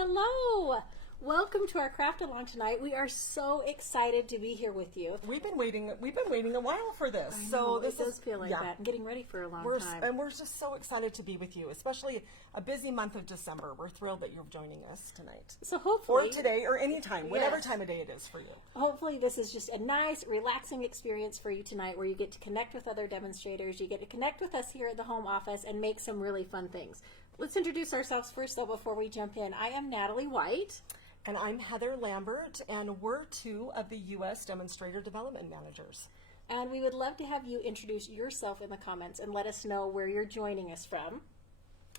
Hello! Welcome to our craft along tonight. We are so excited to be here with you. We've been waiting a while for this. I know, So this does feel like that. I'm getting ready for a long time. And we're just so excited to be with you, especially a busy month of December. We're thrilled that you're joining us tonight. So hopefully, or today, or any time, whatever time of day it is for you. Hopefully this is just a nice, relaxing experience for you tonight where you get to connect with other demonstrators, you get to connect with us here at the home office and make some really fun things. Let's introduce ourselves first though before we jump in. I am Natalie White. And I'm Heather Lambert, and we're two of the U.S. Demonstrator Development Managers. And we would love to have you introduce yourself in the comments and let us know where you're joining us from.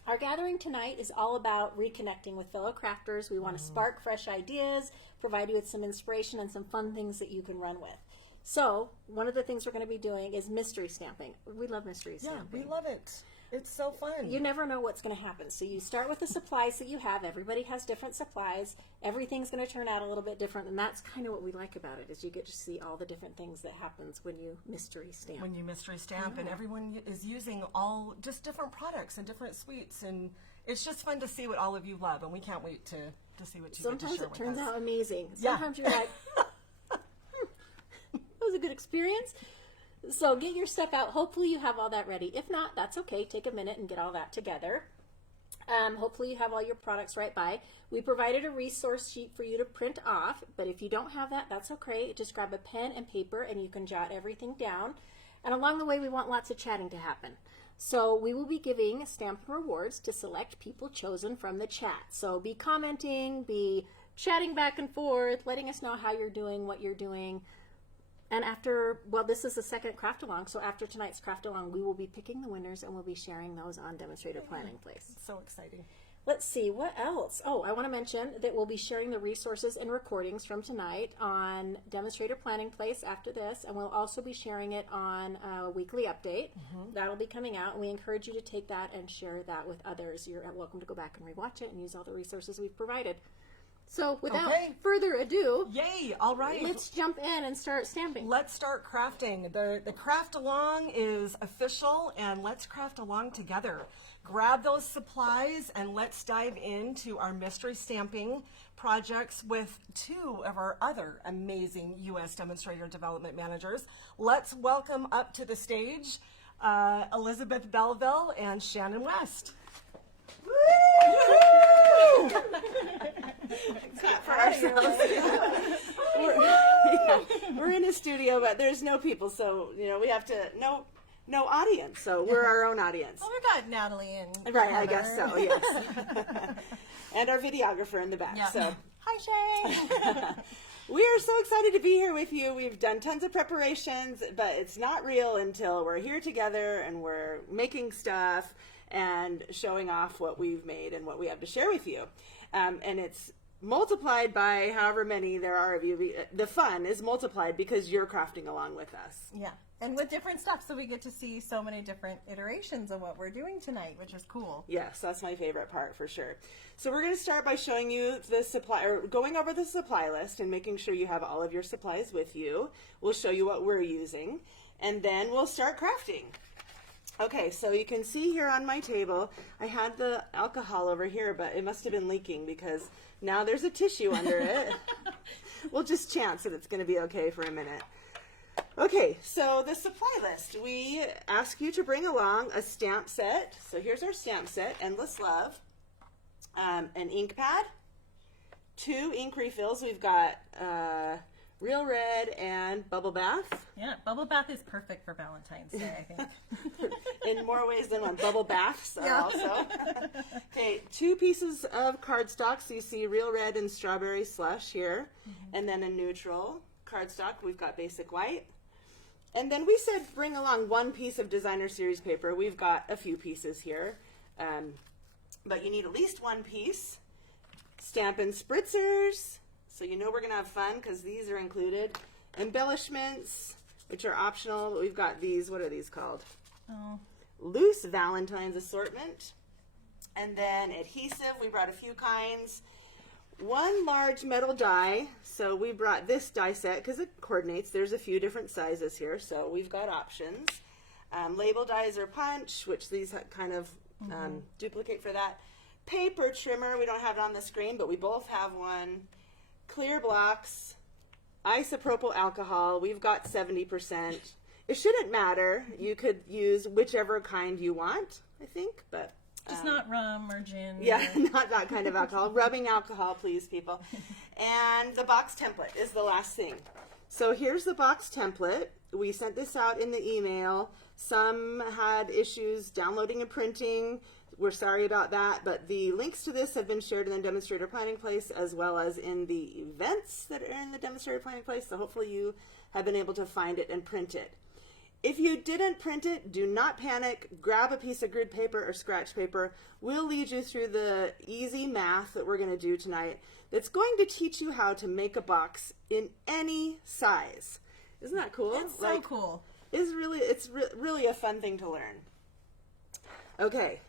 Our gathering tonight is all about reconnecting with fellow crafters. We want to spark fresh ideas, provide you with some inspiration and some fun things that you can run with. So, one of the things we're going to be doing is mystery stamping. We love mystery stamping. Yeah, we love it. It's so fun. You never know what's going to happen. So you start with the supplies that you have. Everybody has different supplies. Everything's going to turn out a little bit different, and that's kind of what we like about it, is you get to see all the different things that happens when you mystery stamp. When you mystery stamp, and everyone is using all just different products and different suites, and it's just fun to see what all of you love, and we can't wait to see what you get to share with us. Sometimes it turns out amazing. Sometimes you're like, that was a good experience. So get your stuff out. Hopefully you have all that ready. If not, that's okay. Take a minute and get all that together. Hopefully you have all your products right by. We provided a resource sheet for you to print off, but if you don't have that, that's okay. Just grab a pen and paper and you can jot everything down. And along the way, we want lots of chatting to happen. So we will be giving stamp rewards to select people chosen from the chat. So be commenting, be chatting back and forth, letting us know how you're doing, what you're doing. And after, well, this is the second craft along, so after tonight's craft along, we will be picking the winners and we'll be sharing those on Demonstrator Planning Place. So exciting. Let's see, what else? Oh, I want to mention that we'll be sharing the resources and recordings from tonight on Demonstrator Planning Place after this, and we'll also be sharing it on a weekly update. That'll be coming out, and we encourage you to take that and share that with others. You're welcome to go back and rewatch it and use all the resources we've provided. So without further ado, yay! All right, let's jump in and start stamping. Let's start crafting. The craft along is official, and let's craft along together. Grab those supplies and let's dive into our mystery stamping projects with two of our other amazing U.S. Demonstrator Development Managers. Let's welcome up to the stage Elizabeth Belleville and Shannon West. Woo! For ourselves. We're in a studio, but there's no people, so we have to no audience. So we're our own audience. Well, we got Natalie and right, Heather. I guess so. Yes, and our videographer in the back. Yeah. So hi, Shay. We are so excited to be here with you. We've done tons of preparations, but it's not real until we're here together and we're making stuff and showing off what we've made and what we have to share with you. And it's multiplied by however many there are of you. The fun is multiplied because you're crafting along with us. Yeah, and with different stuff, so we get to see so many different iterations of what we're doing tonight, which is cool. Yes, that's my favorite part for sure. So we're going to start by showing you the supply, or going over the supply list and making sure you have all of your supplies with you. We'll show you what we're using, and then we'll start crafting. Okay, so you can see here on my table, I had the alcohol over here, but it must have been leaking because now there's a tissue under it. We'll just chance that it's going to be okay for a minute. Okay, so the supply list. We ask you to bring along a stamp set. So here's our stamp set, Endless Love, an ink pad, 2 ink refills. We've got Real Red and Bubble Bath. Yeah, Bubble Bath is perfect for Valentine's Day, I think. In more ways than one. Bubble baths Yeah. also. Okay, 2 pieces of cardstock. So you see Real Red and Strawberry Slush here. And then a neutral cardstock. We've got Basic White. And then we said bring along 1 piece of Designer Series paper. We've got a few pieces here. But you need at least 1 piece. Stampin' Spritzers. So you know we're going to have fun because these are included. Embellishments, which are optional, but we've got these, what are these called? Oh. Loose Valentine's assortment. And then adhesive, we brought a few kinds. 1 large metal die, so we brought this die set because it coordinates. There's a few different sizes here, so we've got options. Label dies or punch, which these kind of duplicate for that. paper trimmer. We don't have it on the screen, but we both have one. Clear blocks, isopropyl alcohol. We've got 70%. It shouldn't matter. You could use whichever kind you want, I think, but Just not rum or gin. yeah, not that kind of alcohol. Rubbing alcohol, please, people. And the box template is the last thing. So here's the box template. We sent this out in the email. Some had issues downloading and printing. We're sorry about that, but the links to this have been shared in the demonstrator planning place as well as in the events that are in the demonstrator planning place. So hopefully you have been able to find it and print it. If you didn't print it, do not panic. Grab a piece of grid paper or scratch paper. We'll lead you through the easy math that we're going to do tonight that's going to teach you how to make a box in any size. Isn't that cool? It's so cool. It's really a fun thing to learn. Okay,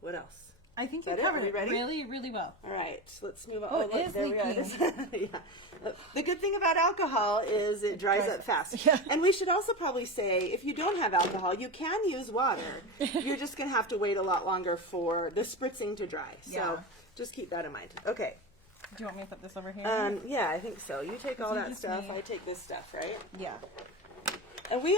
what else? I think Is you that it? covered Are we it ready? really, really well. All right, let's move on. Oh, it look, is there we are. leaking. Yeah. The good thing about alcohol is it dries up fast. Yeah. And we should also probably say, if you don't have alcohol, you can use water. You're just going to have to wait a lot longer for the spritzing to dry. So Yeah. just keep that in mind. Okay. Do you want me to put this over here? Yeah, I think so. You take all you that just stuff. need- I take this stuff, right? Yeah. And we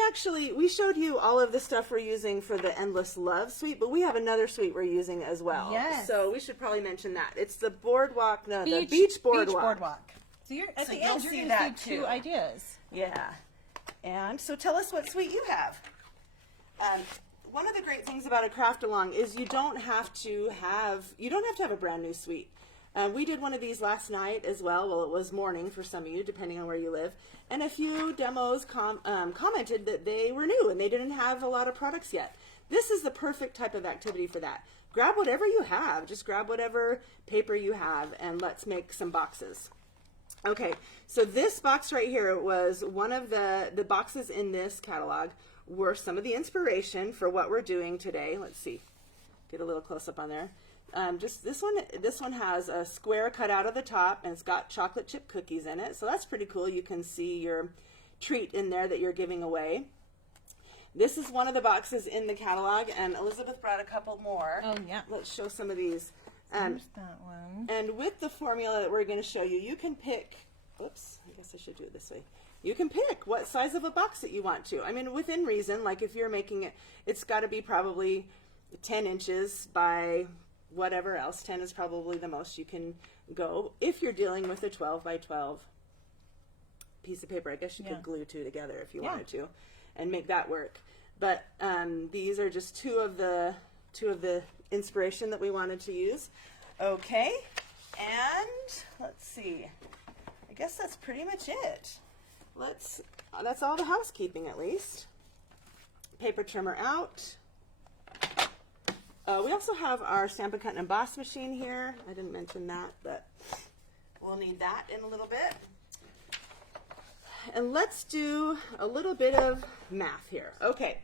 showed you all of the stuff we're using for the Endless Love suite, but we have another suite we're using as well. Yes. So we should probably mention that. It's the boardwalk, the beach Beach boardwalk. boardwalk. So you're at So the you'll end. You're see going that to see two too. ideas. Yeah. And so tell us what suite you have. One of the great things about a craft along is you don't have to have a brand new suite. We did one of these last night as well. Well, it was morning for some of you, depending on where you live. And a few demos commented that they were new and they didn't have a lot of products yet. This is the perfect type of activity for that. Grab whatever you have. Just grab whatever paper you have and let's make some boxes. Okay, so this box right here was one of the boxes in this catalog were some of the inspiration for what we're doing today. Let's see, get a little close up on there. Just this one has a square cut out of the top and it's got chocolate chip cookies in it. So that's pretty cool. You can see your treat in there that you're giving away. This is one of the boxes in the catalog and Elizabeth brought a couple more. Oh, yeah. Let's show some of these. There's that one. And with the formula that we're going to show you, you can pick, oops, I guess I should do it this way. You can pick what size of a box that you want to. I mean, within reason, like if you're making it, it's got to be probably 10 inches by whatever else. 10 is probably the most you can go. If you're dealing with a 12 by 12 piece of paper, I guess you could glue two together if you wanted to and make that work. But these are just two of the inspiration that we wanted to use. Okay, and let's see. I guess that's pretty much it. That's all the housekeeping at least. Paper trimmer out. We also have our Stampin' Cut and Emboss machine here. I didn't mention that, but we'll need that in a little bit. And let's do a little bit of math here. Okay.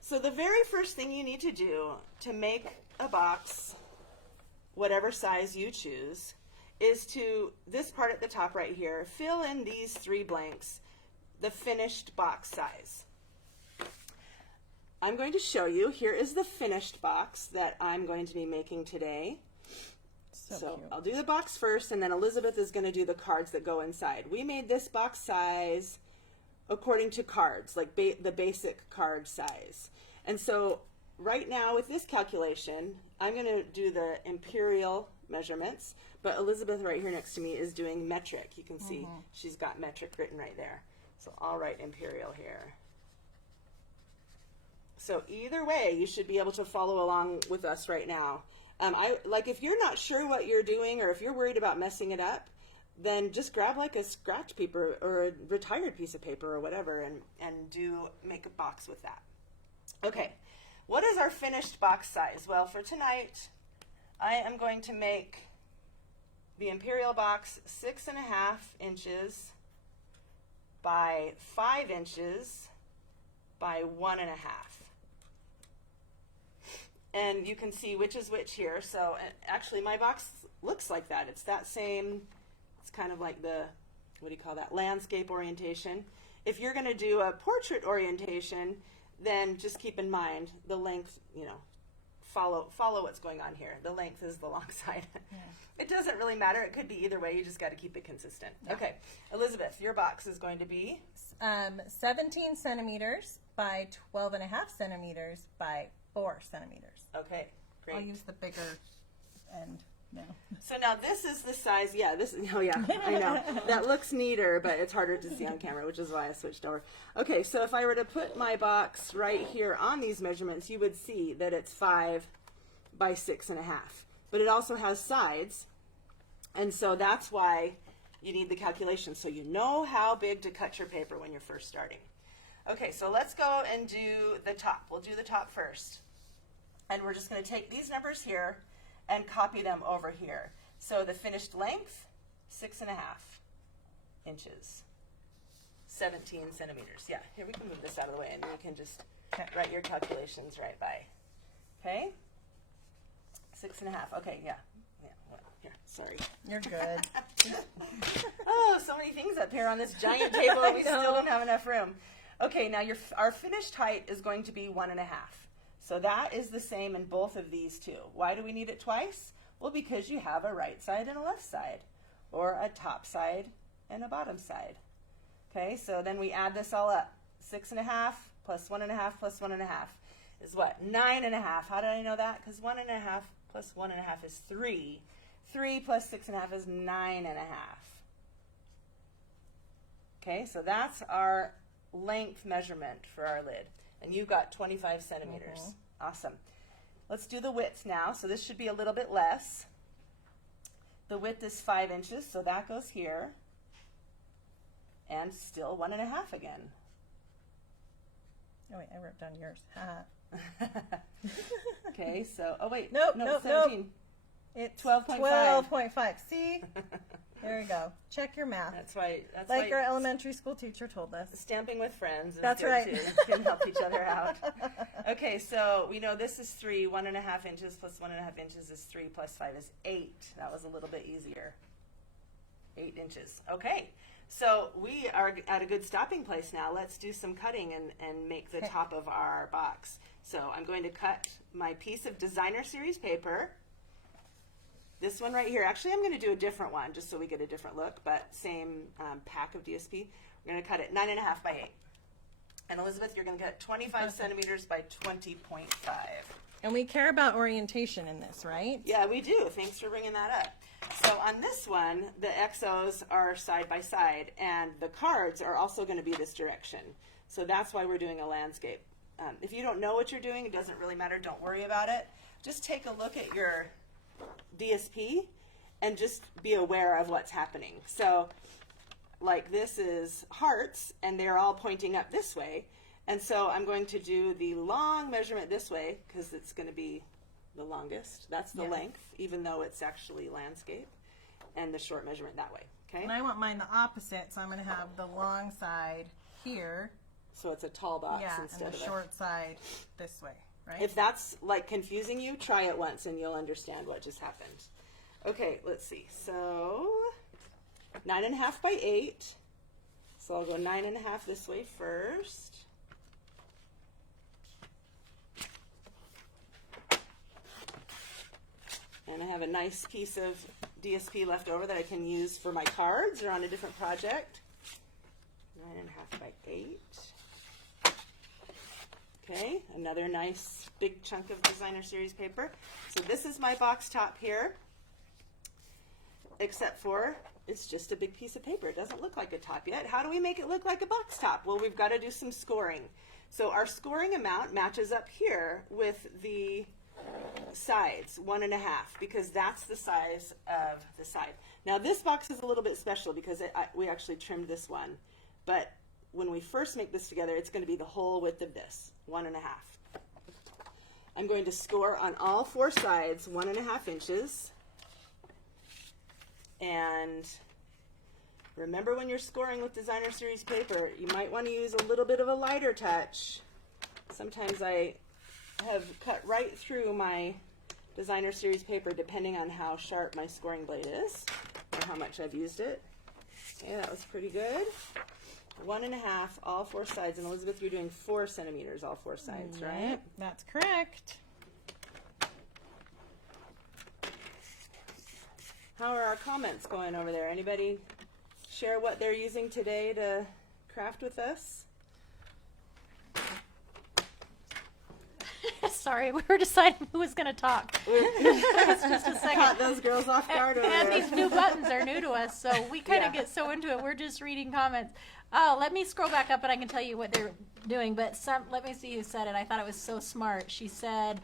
So the very first thing you need to do to make a box, whatever size you choose, is to, this part at the top right here, fill in these 3 blanks, the finished box size. I'm going to show you, here is the finished box that I'm going to be making today. So cute. I'll do the box first and then Elizabeth is going to do the cards that go inside. We made this box size according to cards, like the basic card size. And so right now with this calculation, I'm going to do the imperial measurements, but Elizabeth right here next to me is doing metric. You can see she's got metric written right there. So I'll write imperial here. So either way, you should be able to follow along with us right now. If you're not sure what you're doing or if you're worried about messing it up, then just grab like a scratch paper or a retired piece of paper or whatever and make a box with that. Okay, what is our finished box size? Well, for tonight, I am going to make the imperial box 6.5 inches by 5 inches by 1.5. And you can see which is which here. So actually my box looks like that. It's that same, it's kind of like the, what do you call that, landscape orientation. If you're going to do a portrait orientation, then just keep in mind the length, follow what's going on here. The length is the long side. It doesn't really matter. It could be either way. You just got to keep it consistent. Okay, Elizabeth, your box is going to be 17 centimeters by 12.5 centimeters by 4 centimeters. okay. Great. I'll use the bigger end now. So now this is the size. Yeah, this is. Oh yeah, I know. That looks neater, but it's harder to see on camera, which is why I switched over. Okay, so if I were to put my box right here on these measurements, you would see that it's 5 by 6.5. But it also has sides, and so that's why you need the calculation, so you know how big to cut your paper when you're first starting. Okay, so let's go and do the top. We'll do the top first. And we're just going to take these numbers here and copy them over here. So the finished length, 6.5 inches, 17 centimeters. Yeah, here we can move this out of the way and you can just write your calculations right by. Okay? 6.5. Okay, yeah. Well, here, sorry. You're good. Oh, so many things up here on this giant table. We still don't have enough room. Okay, now our finished height is going to be 1.5. So that is the same in both of these two. Why do we need it twice? Well, because you have a right side and a left side, or a top side and a bottom side. Okay, so then we add this all up. 6.5 plus 1.5 plus 1.5 is what? 9.5. How did I know that? Because 1.5 plus 1.5 is 3. 3 plus 6.5 is 9.5. Okay, so that's our length measurement for our lid. And you got 25 centimeters. Awesome. Let's do the width now. So this should be a little bit less. The width is 5 inches, so that goes here. And still 1.5 again. Oh wait, I wrote down yours. Okay, so, oh wait. Nope, no, nope, 17. nope. It's 12.5. 12.5. See? There you go. Check your math. That's why. Like our elementary school teacher told us. Stamping with friends is That's good right. too. Can help each other out. Okay, so we know this is 3. 1.5 inches plus 1.5 inches is 3 plus 5 is 8. That was a little bit easier. 8 inches. Okay, so we are at a good stopping place now. Let's do some cutting and make the top of our box. So I'm going to cut my piece of Designer Series paper. This one right here. Actually, I'm going to do a different one just so we get a different look, but same pack of DSP. We're going to cut it 9.5 by 8. And Elizabeth, you're going to cut 25 centimeters by 20.5. And we care about orientation in this, right? Yeah, we do. Thanks for bringing that up. So on this one, the XOs are side by side, and the cards are also going to be this direction. So that's why we're doing a landscape. If you don't know what you're doing, it doesn't really matter. Don't worry about it. Just take a look at your DSP and just be aware of what's happening. So like this is hearts and they're all pointing up this way, and so I'm going to do the long measurement this way because it's going to be the longest. That's the length, even though it's actually landscape, and the short measurement that way. Okay, And I want mine the opposite, so I'm going to have the long side here. so it's a tall box Yeah, instead and the of short side this way, right? If that's like confusing you, try it once and you'll understand what just happened. Okay, let's see. So 9.5 by 8. So I'll go 9.5 this way first. And I have a nice piece of DSP left over that I can use for my cards or on a different project. 9.5 by 8. Okay, another nice big chunk of Designer Series paper. So this is my box top here, except for it's just a big piece of paper. It doesn't look like a top yet. How do we make it look like a box top? Well, we've got to do some scoring. So our scoring amount matches up here with the sides, 1.5, because that's the size of the side. Now this box is a little bit special because we actually trimmed this one, but when we first make this together, it's going to be the whole width of this, 1.5. I'm going to score on all 4 sides 1.5 inches. And remember, when you're scoring with Designer Series paper, you might want to use a little bit of a lighter touch. Sometimes I have cut right through my Designer Series paper depending on how sharp my scoring blade is or how much I've used it. Okay, that was pretty good. 1.5, all 4 sides. And Elizabeth, you're doing 4 centimeters, all 4 sides, right? That's correct. How are our comments going over there? Anybody share what they're using today to craft with us? Sorry, we were deciding who was going to talk. It's just a second. Caught those girls off guard over And there. these new buttons are new to us, so we kind of Yeah. get so into it. We're just reading comments. Oh, let me scroll back up and I can tell you what they're doing. But let me see who said it. I thought it was so smart. She said,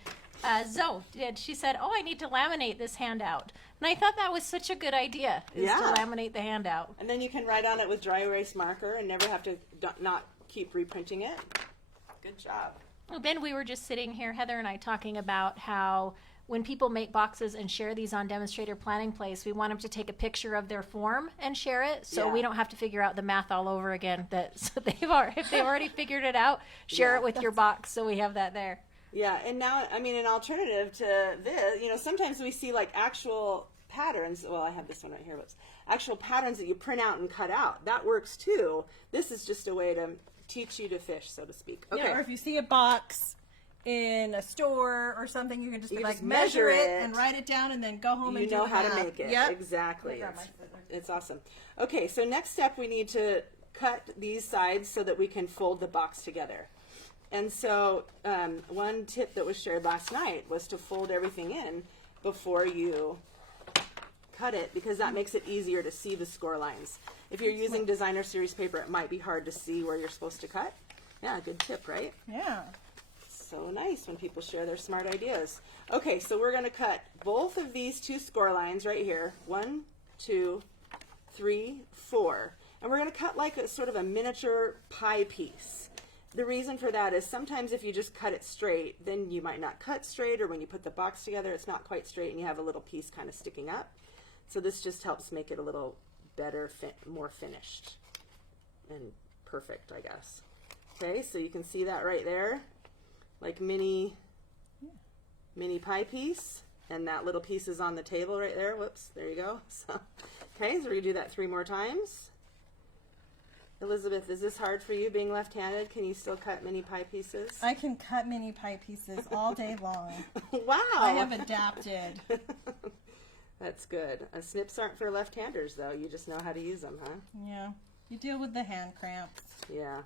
Zoe did. She said, "Oh, I need to laminate this handout," and I thought that was such a good idea. Is Yeah. to laminate the handout. And then you can write on it with dry erase marker and never have to not keep reprinting it. Good job. Well, Ben, we were just sitting here, Heather and I, talking about how when people make boxes and share these on Demonstrator Planning Place, we want them to take a picture of their form and share it, so Yeah. we don't have to figure out the math all over again. So if they've already figured it out, share Yeah. it with your box, so we have that there. Yeah, and now, I mean, an alternative to this, you know, sometimes we see like actual patterns. Well, I have this one right here. Whoops. Actual patterns that you print out and cut out. That works too. This is just a way to teach you to fish, so to speak. Okay. Yeah, or if you see a box in a store or something, you can just You be can like, just measure measure it it. and write it down and then go home You and do know the how to math. make it. Yep. Exactly. I got It's, my scissors. it's awesome. Okay, so next step we need to cut these sides so that we can fold the box together. And so one tip that was shared last night was to fold everything in before you cut it, because that makes it easier to see the score lines. If you're using designer series paper, it might be hard to see where you're supposed to cut. Yeah, good tip, right? Yeah. So nice when people share their smart ideas. Okay, so we're going to cut both of these two score lines right here. 1, 2, 3, 4. And we're going to cut like a sort of a miniature pie piece. The reason for that is sometimes if you just cut it straight, then you might not cut straight, or when you put the box together, it's not quite straight and you have a little piece kind of sticking up. So this just helps make it a little better, more finished and perfect, I guess. Okay, so you can see that right there, like mini pie piece, and that little piece is on the table right there. Whoops, there you go. So, okay, so we're gonna do that 3 more times. Elizabeth, is this hard for you being left-handed? Can you still cut mini pie pieces? I can cut mini pie pieces all day long. Wow. I have adapted. That's good. Snips aren't for left-handers, though. You just know how to use them, huh? Yeah. You deal with the hand cramps. Yeah.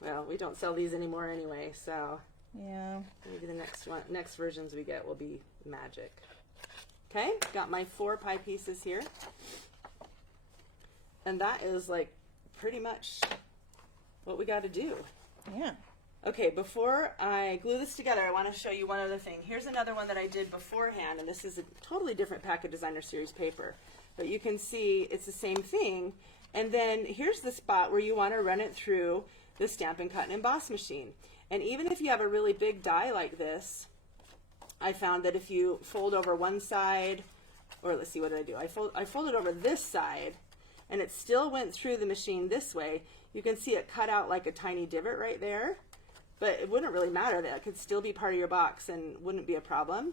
Well, we don't sell these anymore anyway, so Yeah. maybe the next versions we get will be magic. Okay, got my 4 pie pieces here. And that is like pretty much what we got to do. Yeah. Okay, before I glue this together, I want to show you one other thing. Here's another one that I did beforehand, and this is a totally different pack of Designer Series paper. But you can see it's the same thing. And then here's the spot where you want to run it through the Stampin' Cut and Emboss machine. And even if you have a really big die like this, I found that if you fold over one side, or let's see, what did I do? I folded over this side, and it still went through the machine this way. You can see it cut out like a tiny divot right there, but it wouldn't really matter. That could still be part of your box and wouldn't be a problem.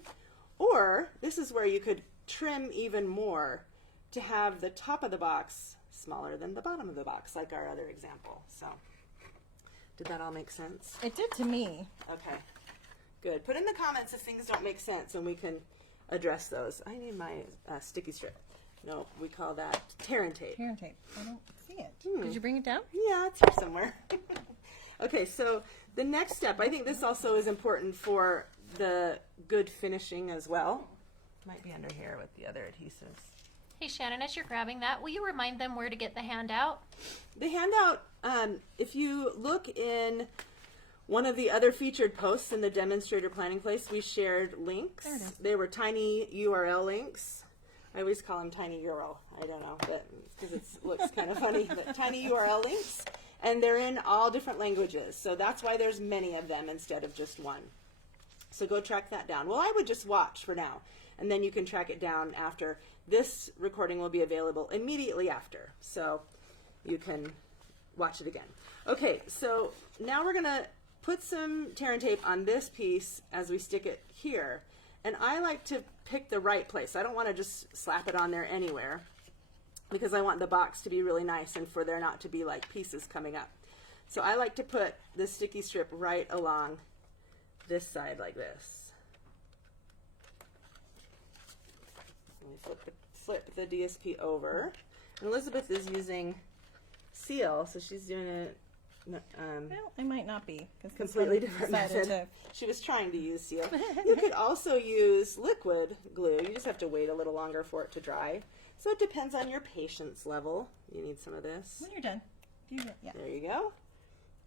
Or this is where you could trim even more to have the top of the box smaller than the bottom of the box, like our other example. So, did that all make sense? It did to me. Okay, good. Put in the comments if things don't make sense and we can address those. I need my sticky strip. No, we call that tear and tape. Here, tape. I don't see it. Did you bring it down? Yeah, it's here somewhere. Okay, so the next step, I think this also is important for the good finishing as well. Might be under here with the other adhesives. Hey, Shannon, as you're grabbing that, will you remind them where to get the handout? The handout, if you look in one of the other featured posts in the Demonstrator Planning Place, we shared links. There it is. They were tiny URL links. I always call them tiny URL. I don't know, but because it looks kind of funny, but tiny URL links. And they're in all different languages. So that's why there's many of them instead of just one. So go track that down. Well, I would just watch for now, and then you can track it down after. This recording will be available immediately after, so you can watch it again. Okay, so now we're going to put some tear and tape on this piece as we stick it here. And I like to pick the right place. I don't want to just slap it on there anywhere, because I want the box to be really nice and for there not to be like pieces coming up. So I like to put the sticky strip right along this side like this. flip the DSP over. And Elizabeth is using seal, so she's doing it Well, I might not be. 'Cause this completely one different decided method. She was trying to use seal. You could also use liquid glue. You just have to wait a little longer for it to dry. So it depends on your patience level. You need some of this. When you're done. Yeah. There you go.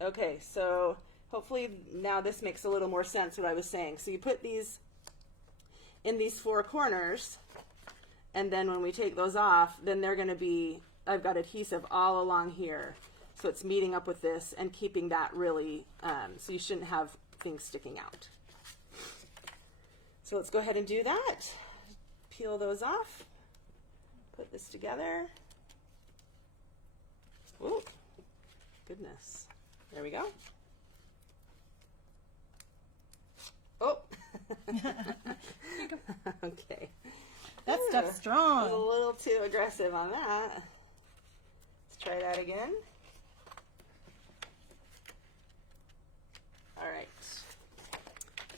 Okay, so hopefully now this makes a little more sense what I was saying. So you put these in these four corners, and then when we take those off, then they're going to be, I've got adhesive all along here. So it's meeting up with this and keeping that really, so you shouldn't have things sticking out. So let's go ahead and do that. Peel those off. Put this together. Oh, goodness. There we go. Oh. Okay. That stuff's A strong. little too aggressive on that. Let's try that again. All right.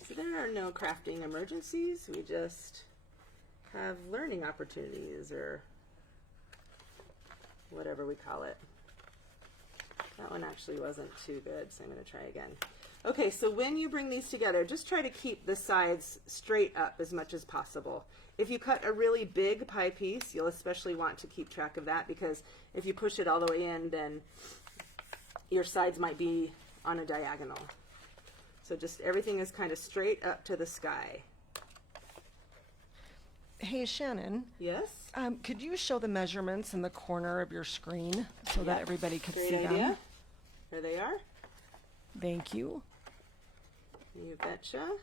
So there are no crafting emergencies. We just have learning opportunities, or whatever we call it. That one actually wasn't too good, so I'm going to try again. Okay, so when you bring these together, just try to keep the sides straight up as much as possible. If you cut a really big pie piece, you'll especially want to keep track of that, because if you push it all the way in, then your sides might be on a diagonal. So just everything is kind of straight up to the sky. Hey, Shannon, Yes? could you show the measurements in the corner of your screen so that everybody could Great see idea. them? There they are. Thank you. You betcha.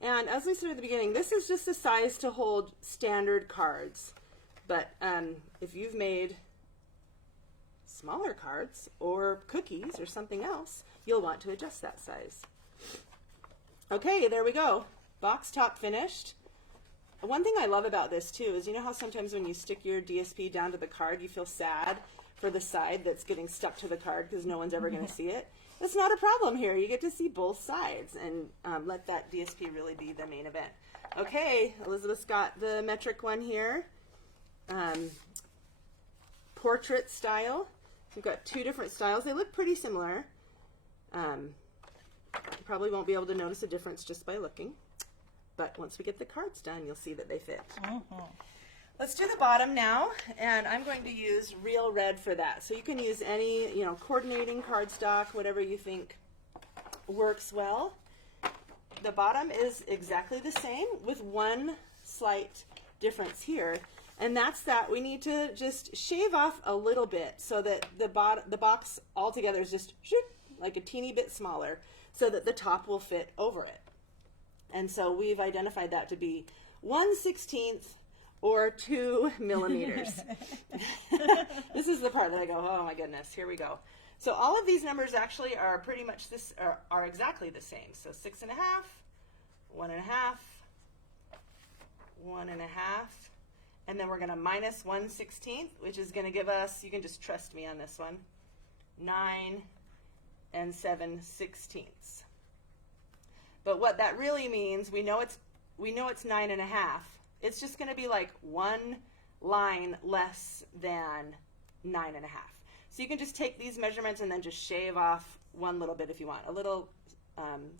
And as we said at the beginning, this is just the size to hold standard cards. But if you've made smaller cards or cookies or something else, you'll want to adjust that size. Okay, there we go. Box top finished. One thing I love about this too is, you know how sometimes when you stick your DSP down to the card, you feel sad for the side that's getting stuck to the card because no one's ever going to see it? That's not a problem here. You get to see both sides and let that DSP really be the main event. Okay, Elizabeth's got the metric one here. Portrait style. We've got two different styles. They look pretty similar. You probably won't be able to notice a difference just by looking. But once we get the cards done, you'll see that they fit. Let's do the bottom now, and I'm going to use real red for that. So you can use any, coordinating cardstock, whatever you think works well. The bottom is exactly the same with one slight difference here, and that's that we need to just shave off a little bit so that the box altogether is just like a teeny bit smaller so that the top will fit over it. And so we've identified that to be 1/16 or 2 millimeters. This is the part that I go, oh my goodness, here we go. So all of these numbers actually are pretty much this, are exactly the same. So 6.5, 1.5, 1.5, and then we're going to minus 1/16, which is going to give us, you can just trust me on this one, 9 7/16. But what that really means, we know it's 9.5. It's just going to be like one line less than 9.5. So you can just take these measurements and then just shave off one little bit if you want. A little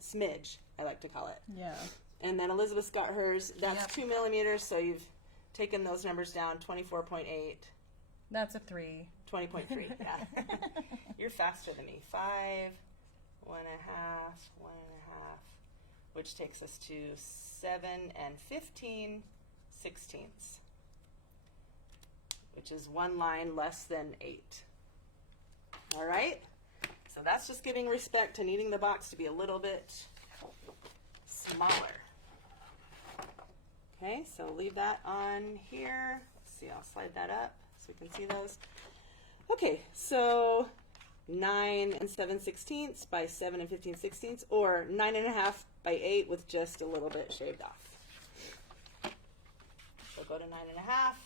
smidge, I like to call it. Yeah. And then Elizabeth's got hers. That's Yep. 2 millimeters, so you've taken those numbers down, 24.8, That's a 3. 20.3. Yeah. You're faster than me. 5, 1.5, 1.5, which takes us to 7 15/16, which is one line less than 8. All right? So that's just giving respect to needing the box to be a little bit smaller. Okay, so leave that on here. Let's see, I'll slide that up so we can see those. Okay, so 9 7/16 by 7 15/16, or 9.5 by 8 with just a little bit shaved off. So go to 9.5,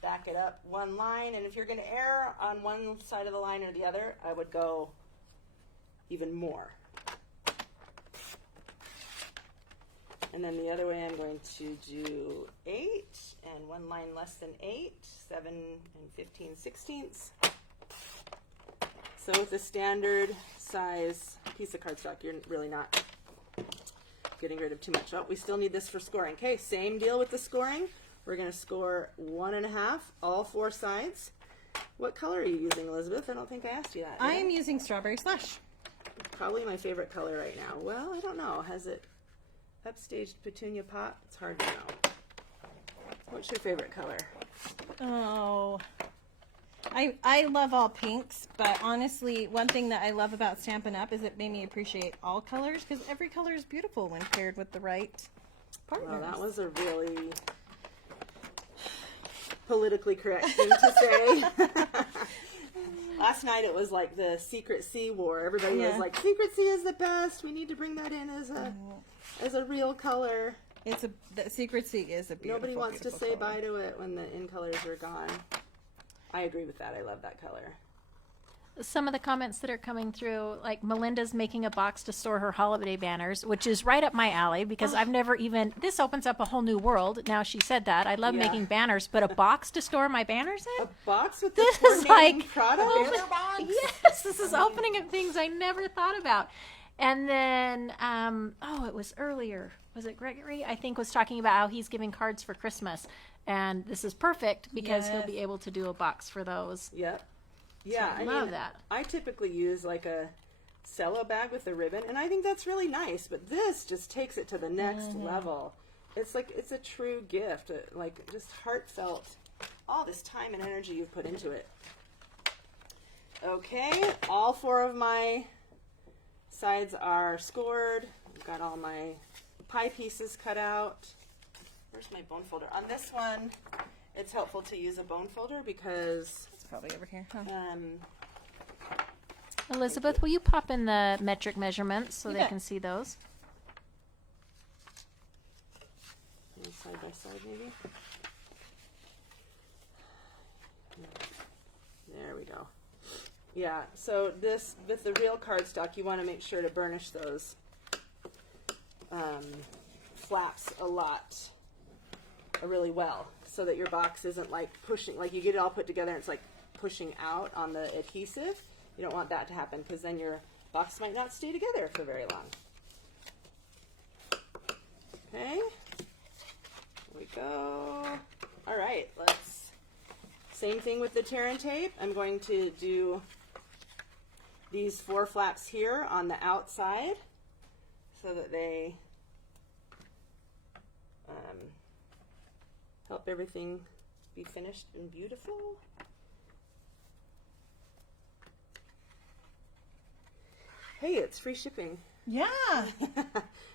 back it up one line, and if you're going to err on one side of the line or the other, I would go even more. And then the other way, I'm going to do and 1 line less than 8, 7 and 15/16. So with a standard size piece of cardstock, you're really not getting rid of too much. Oh, we still need this for scoring. Okay, same deal with the scoring. We're going to score 1.5, all 4 sides. What color are you using, Elizabeth? I don't think I asked you that. I am using Strawberry Slush. Probably my favorite color right now. Well, I don't know. Has it upstaged Petunia Pop? It's hard to know. What's your favorite color? Oh, I love all pinks, but honestly, one thing that I love about Stampin' Up! Is it made me appreciate all colors, because every color is beautiful when paired with the right partners. Well, that was a really politically correct thing to say. Last night it was like the Secret Sea war. Everybody was like, Secret Sea is the best. We need to bring that in as a real color. The Secret Sea is a beautiful. Nobody wants to beautiful say color. bye to it when the in colors are gone. I agree with that. I love that color. Some of the comments that are coming through, like Melinda's making a box to store her holiday banners, which is right up my alley because I've never even, this opens up a whole new world. Now she said that. I love making banners, but a box to store my banners in? A box with This the is like, product? Banner box? yes, this is opening up things I never thought about. And then, it was earlier. Was it Gregory? I think was talking about how he's giving cards for Christmas. And this is perfect because he'll be able to do a box for those. Yep. Yeah, I love that. I typically use like a cello bag with a ribbon, and I think that's really nice, but this just takes it to the next level. It's like, it's a true gift, like just heartfelt, all this time and energy you've put into it. Okay, all 4 of my sides are scored. I've got all my pie pieces cut out. Where's my bone folder? On this one, it's helpful to use a bone folder because It's probably over here. Huh? Elizabeth, will you pop in the metric measurements so they bet. can see those? side by side maybe. There we go. Yeah, so this, with the real cardstock, you want to make sure to burnish those flaps really well, so that your box isn't like pushing, like you get it all put together and it's like pushing out on the adhesive. You don't want that to happen because then your box might not stay together for very long. Okay, here we go. All right, same thing with the tear and tape. I'm going to do these 4 flaps here on the outside so that they help everything be finished and beautiful. Hey, it's free shipping. Yeah.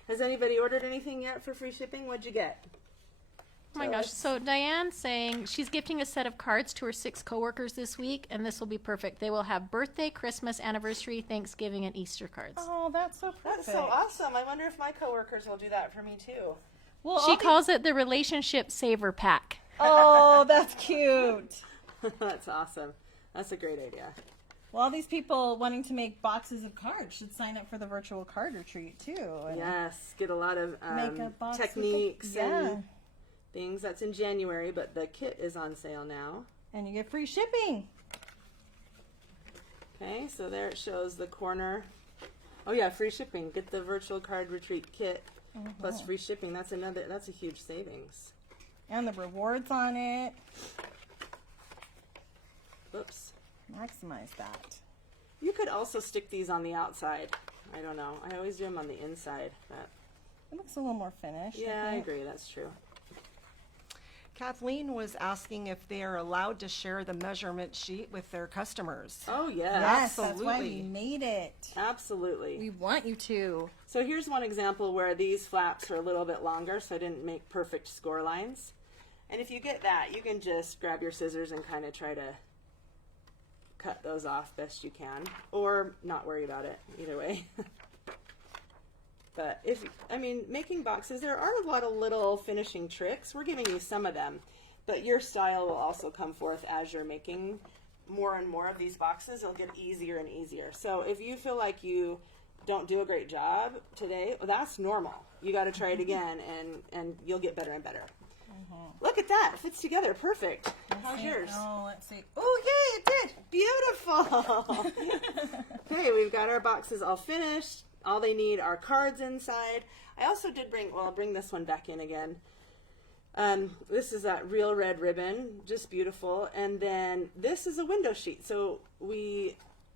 Has anybody ordered anything yet for free shipping? What'd you get? Oh my gosh. So Diane's saying she's gifting a set of cards to her 6 coworkers this week, and this will be perfect. They will have birthday, Christmas, anniversary, Thanksgiving, and Easter cards. Oh, that's so perfect. That's so awesome. I wonder if my coworkers will do that for me too. Well, She calls it the Relationship Saver Pack. Oh, that's cute. That's awesome. That's a great idea. Well, all these people wanting to make boxes of cards should sign up for the virtual card retreat too. And Yes, get a lot of make a box with techniques the, yeah. and things. That's in January, but the kit is on sale now. And you get free shipping. Okay, so there it shows the corner. Oh yeah, free shipping. Get the virtual card retreat kit plus free shipping. That's a huge savings. And the rewards on it. Oops. Maximize that. You could also stick these on the outside. I don't know. I always do them on the inside. But It looks a little more finished. yeah, I think. agree. That's true. Kathleen was asking if they are allowed to share the measurement sheet with their customers. Oh yeah, Yes, that's why Absolutely. we made it. absolutely. We want you to. So here's one example where these flaps are a little bit longer, so I didn't make perfect score lines. And if you get that, you can just grab your scissors and kind of try to cut those off best you can, or not worry about it, either way. But making boxes, there are a lot of little finishing tricks. We're giving you some of them, but your style will also come forth as you're making more and more of these boxes. It'll get easier and easier. So if you feel like you don't do a great job today, well, that's normal. You got to try it again, and you'll get better and better. Look at that. It fits together perfect. How's yours? Oh, let's see. Oh, yay, it did. Beautiful. Okay, we've got our boxes all finished. All they need are cards inside. I also did bring, well, I'll bring this one back in again. This is that real red ribbon, just beautiful. And then this is a window sheet. So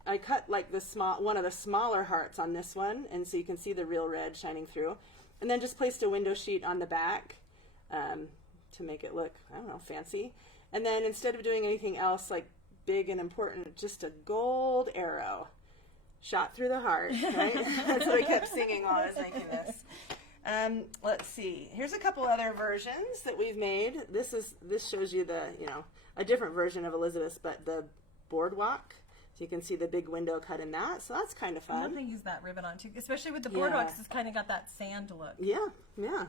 I cut like one of the smaller hearts on this one, and so you can see the real red shining through. And then just placed a window sheet on the back to make it look, I don't know, fancy. And then instead of doing anything else like big and important, just a gold arrow shot through the heart, right? That's what I kept singing while I was making this. Let's see. Here's a couple other versions that we've made. This shows you a different version of Elizabeth's, but the boardwalk. So you can see the big window cut in that. So that's kind of I love fun. to use that ribbon on too, especially with the boardwalk, 'cause it's kind of got that sand look. Yeah,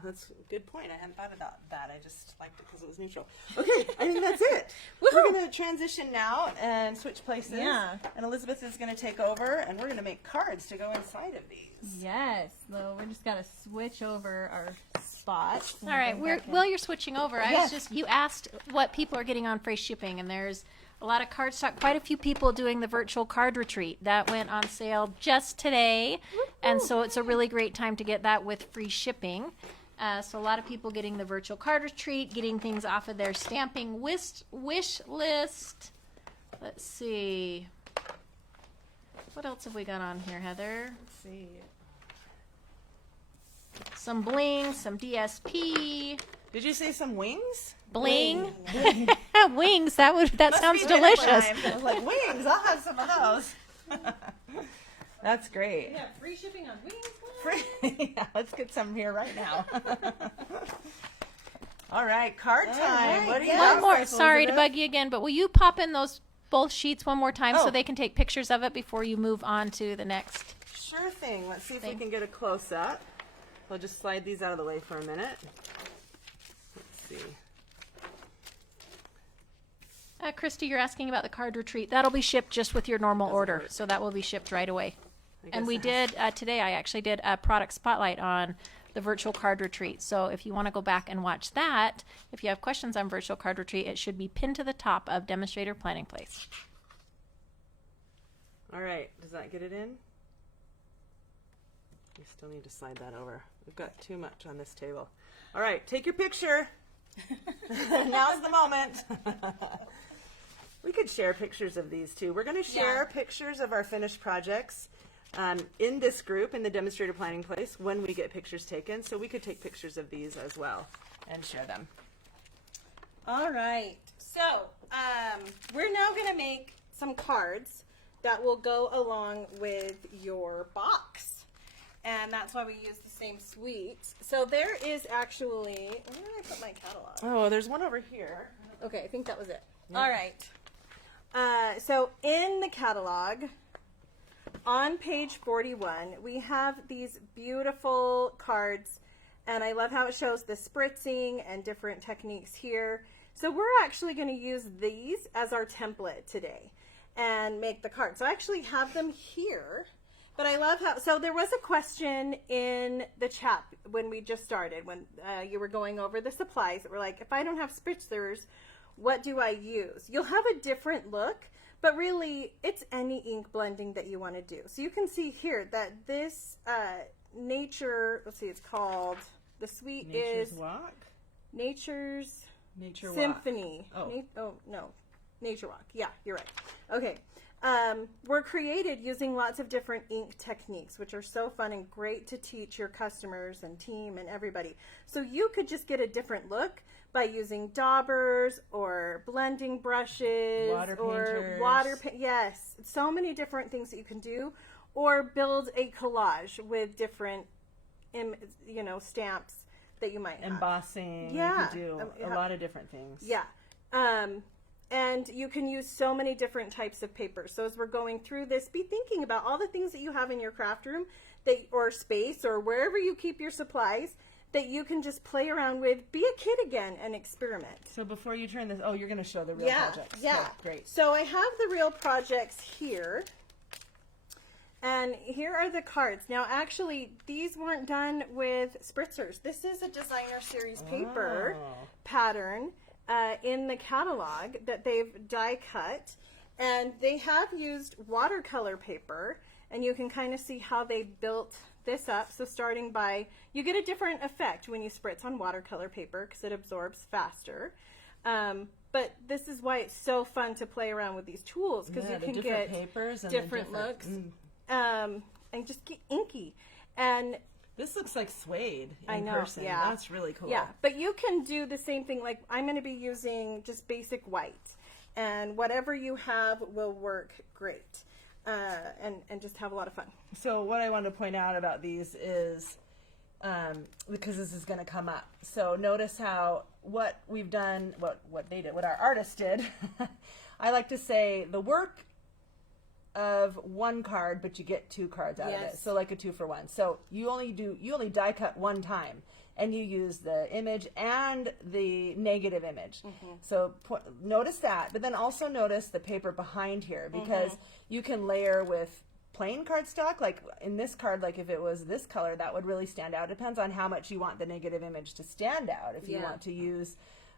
that's a good point. I hadn't thought about that. I just liked it because it was neutral. Okay, I think that's it. We're going to transition now and switch places. Yeah. And Elizabeth is going to take over, and we're going to make cards to go inside of these. Yes, so we just got to switch over our spots. All right, while you're switching over, you asked what people are getting on free shipping, and there's a lot of cardstock, quite a few people doing the virtual card retreat. That went on sale just today, and so it's a really great time to get that with free shipping. So a lot of people getting the virtual card retreat, getting things off of their stamping wish list. Let's see. What else have we got on here, Heather? Let's see. Some bling, some DSP. Did you say some wings? Bling. Wings. That sounds delicious. I was like, wings, I'll have some of those. That's great. Yeah, free shipping on wings. Yeah, let's get some here right now. All right, card time. right, What do you yeah. have One more. for us, Sorry to Elizabeth? bug you again, but will you pop in those both sheets one more time Oh. so they can take pictures of it before you move on to the next? Sure thing. Let's see if we can get a close up. We'll just slide these out of the way for a minute. Let's see. Christy, you're asking about the card retreat. That'll be shipped just with your normal order, so that will be shipped right away. And we did today. I actually did a product spotlight on the virtual card retreat. So if you want to go back and watch that, if you have questions on virtual card retreat, it should be pinned to the top of Demonstrator Planning Place. All right. Does that get it in? We still need to slide that over. We've got too much on this table. All right. Take your picture. Now's the moment. We could share pictures of these too. We're going to share pictures of our finished projects in this group, in the Demonstrator Planning Place, when we get pictures taken. So we could take pictures of these as well and share them. All right. So we're now going to make some cards that will go along with your box. And that's why we use the same suite. So there is actually, where did I put my catalog? Oh, there's one over here. Okay, I think that was it. All right. So in the catalog, on page 41, we have these beautiful cards, and I love how it shows the spritzing and different techniques here. So we're actually going to use these as our template today and make the cards. So I actually have them here, but I love how, so there was a question in the chat when we just started, when you were going over the supplies, that were like, if I don't have spritzers, what do I use? You'll have a different look, but really it's any ink blending that you want to do. So you can see here that this nature, let's see, it's called, the suite is Walk? Nature's Nature Symphony. Oh. No, Nature Walk. Yeah, you're right. Okay. Were created using lots of different ink techniques, which are so fun and great to teach your customers and team and everybody. So you could just get a different look by using daubers or blending brushes or yes, so many different things that you can do, or build a collage with different stamps that you might have. Embossing. Yeah. You could do a lot of different things. Yeah. And you can use so many different types of paper. So as we're going through this, be thinking about all the things that you have in your craft room or space or wherever you keep your supplies that you can just play around with. Be a kid again and experiment. So before you turn this, you're going to show the real projects. Yeah. Okay, great. So I have the real projects here. And here are the cards. Now, actually, these weren't done with spritzers. This is a designer series paper pattern in the catalog that they've die cut. And they have used watercolor paper, and you can kind of see how they built this up. So starting by, you get a different effect when you spritz on watercolor paper because it absorbs faster. But this is why it's so fun to play around with these tools, because you can get papers and different looks and just get inky. And This looks like suede in I know, person. yeah. That's really cool. yeah, but you can do the same thing. Like I'm going to be using just basic white, and whatever you have will work great, and just have a lot of fun. So what I wanted to point out about these is, because this is going to come up. So notice how what we've done, what they did, what our artist did. I like to say the work of one card, but you get two cards out of it. Yes. So like a 2-for-1. So you only die cut one time, and you use the image and the negative image. So notice that, but then also notice the paper behind here, because you can layer with plain cardstock. Like in this card, like if it was this color, that would really stand out. It depends on how much you want the negative image to stand out. If you Yeah. want to use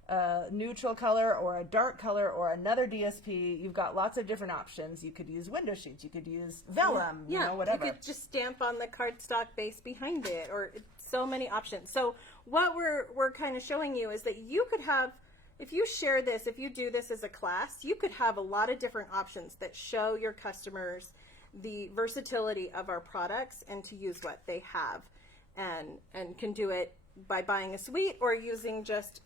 a neutral color or a dark color or another DSP, you've got lots of different options. You could use window sheets, you could use vellum, you know, whatever. You could just stamp on the cardstock base behind it, or so many options. So what we're kind of showing you is that you could have, if you share this, if you do this as a class, you could have a lot of different options that show your customers the versatility of our products and to use what they have, and can do it by buying a suite or using just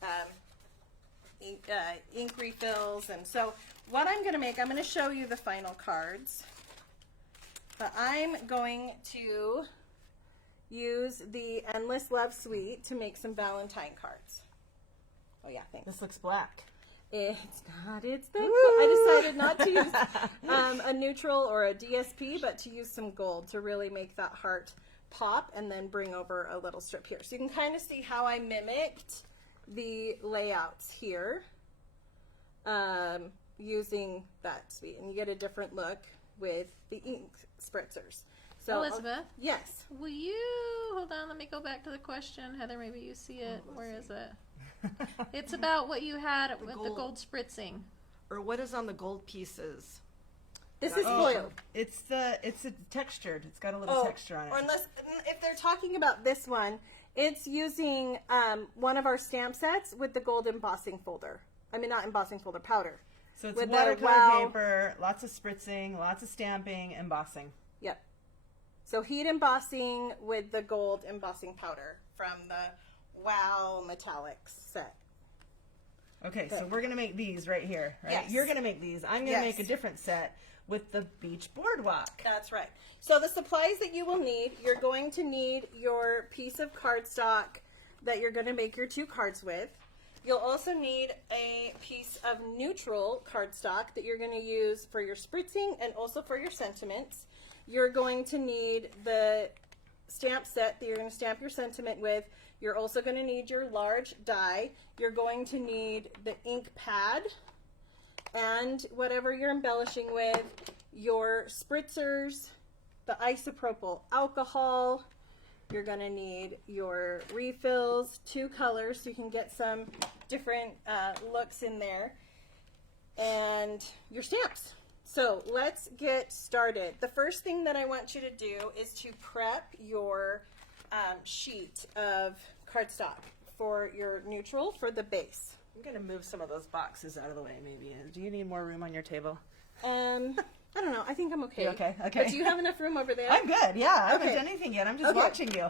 ink refills. And so what I'm going to make, I'm going to show you the final cards, but I'm going to use the Endless Love Suite to make some Valentine cards. Oh yeah, thanks. This looks black. It's not, it's the, I decided not to use a neutral or a DSP, but to use some gold to really make that heart pop, and then bring over a little strip here. So you can kind of see how I mimicked the layouts here using that suite, and you get a different look with the ink spritzers. So Elizabeth? yes. Will you hold on? Let me go back to the question. Heather, maybe you see it. Where is it? It's about what you had with the gold spritzing. Or what is on the gold pieces? This is foiled. It's textured. It's got a little texture on it. Or unless, if they're talking about this one, it's using one of our stamp sets with the gold embossing folder. I mean, not embossing folder, powder. So it's with the watercolor wow- paper, lots of spritzing, lots of stamping, embossing. Yep. So heat embossing with the gold embossing powder from the Wow Metallics set. Okay, so we're going to make these right here, right? Yes. You're going to make these. I'm going to Yes. make a different set with the beach boardwalk. That's right. So the supplies that you will need, you're going to need your piece of cardstock that you're going to make your 2 cards with. You'll also need a piece of neutral cardstock that you're going to use for your spritzing and also for your sentiments. You're going to need the stamp set that you're going to stamp your sentiment with. You're also going to need your large die. You're going to need the ink pad and whatever you're embellishing with, your spritzers, the isopropyl alcohol. You're going to need your refills, 2 colors so you can get some different looks in there, and your stamps. So let's get started. The first thing that I want you to do is to prep your sheet of cardstock for your neutral for the base. I'm going to move some of those boxes out of the way, maybe. Do you need more room on your table? I don't know. I think I'm okay. You okay? Okay. But do you have enough room over there? I'm good, yeah. I haven't Okay. done anything yet. I'm just Okay. watching you.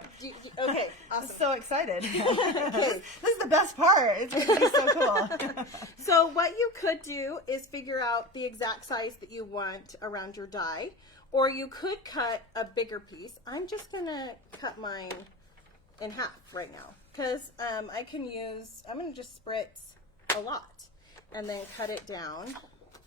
Okay, I'm awesome. so excited. This is the best part. It's going to be so cool. So what you could do is figure out the exact size that you want around your die, or you could cut a bigger piece. I'm just going to cut mine in half right now because I'm going to just spritz a lot and then cut it down.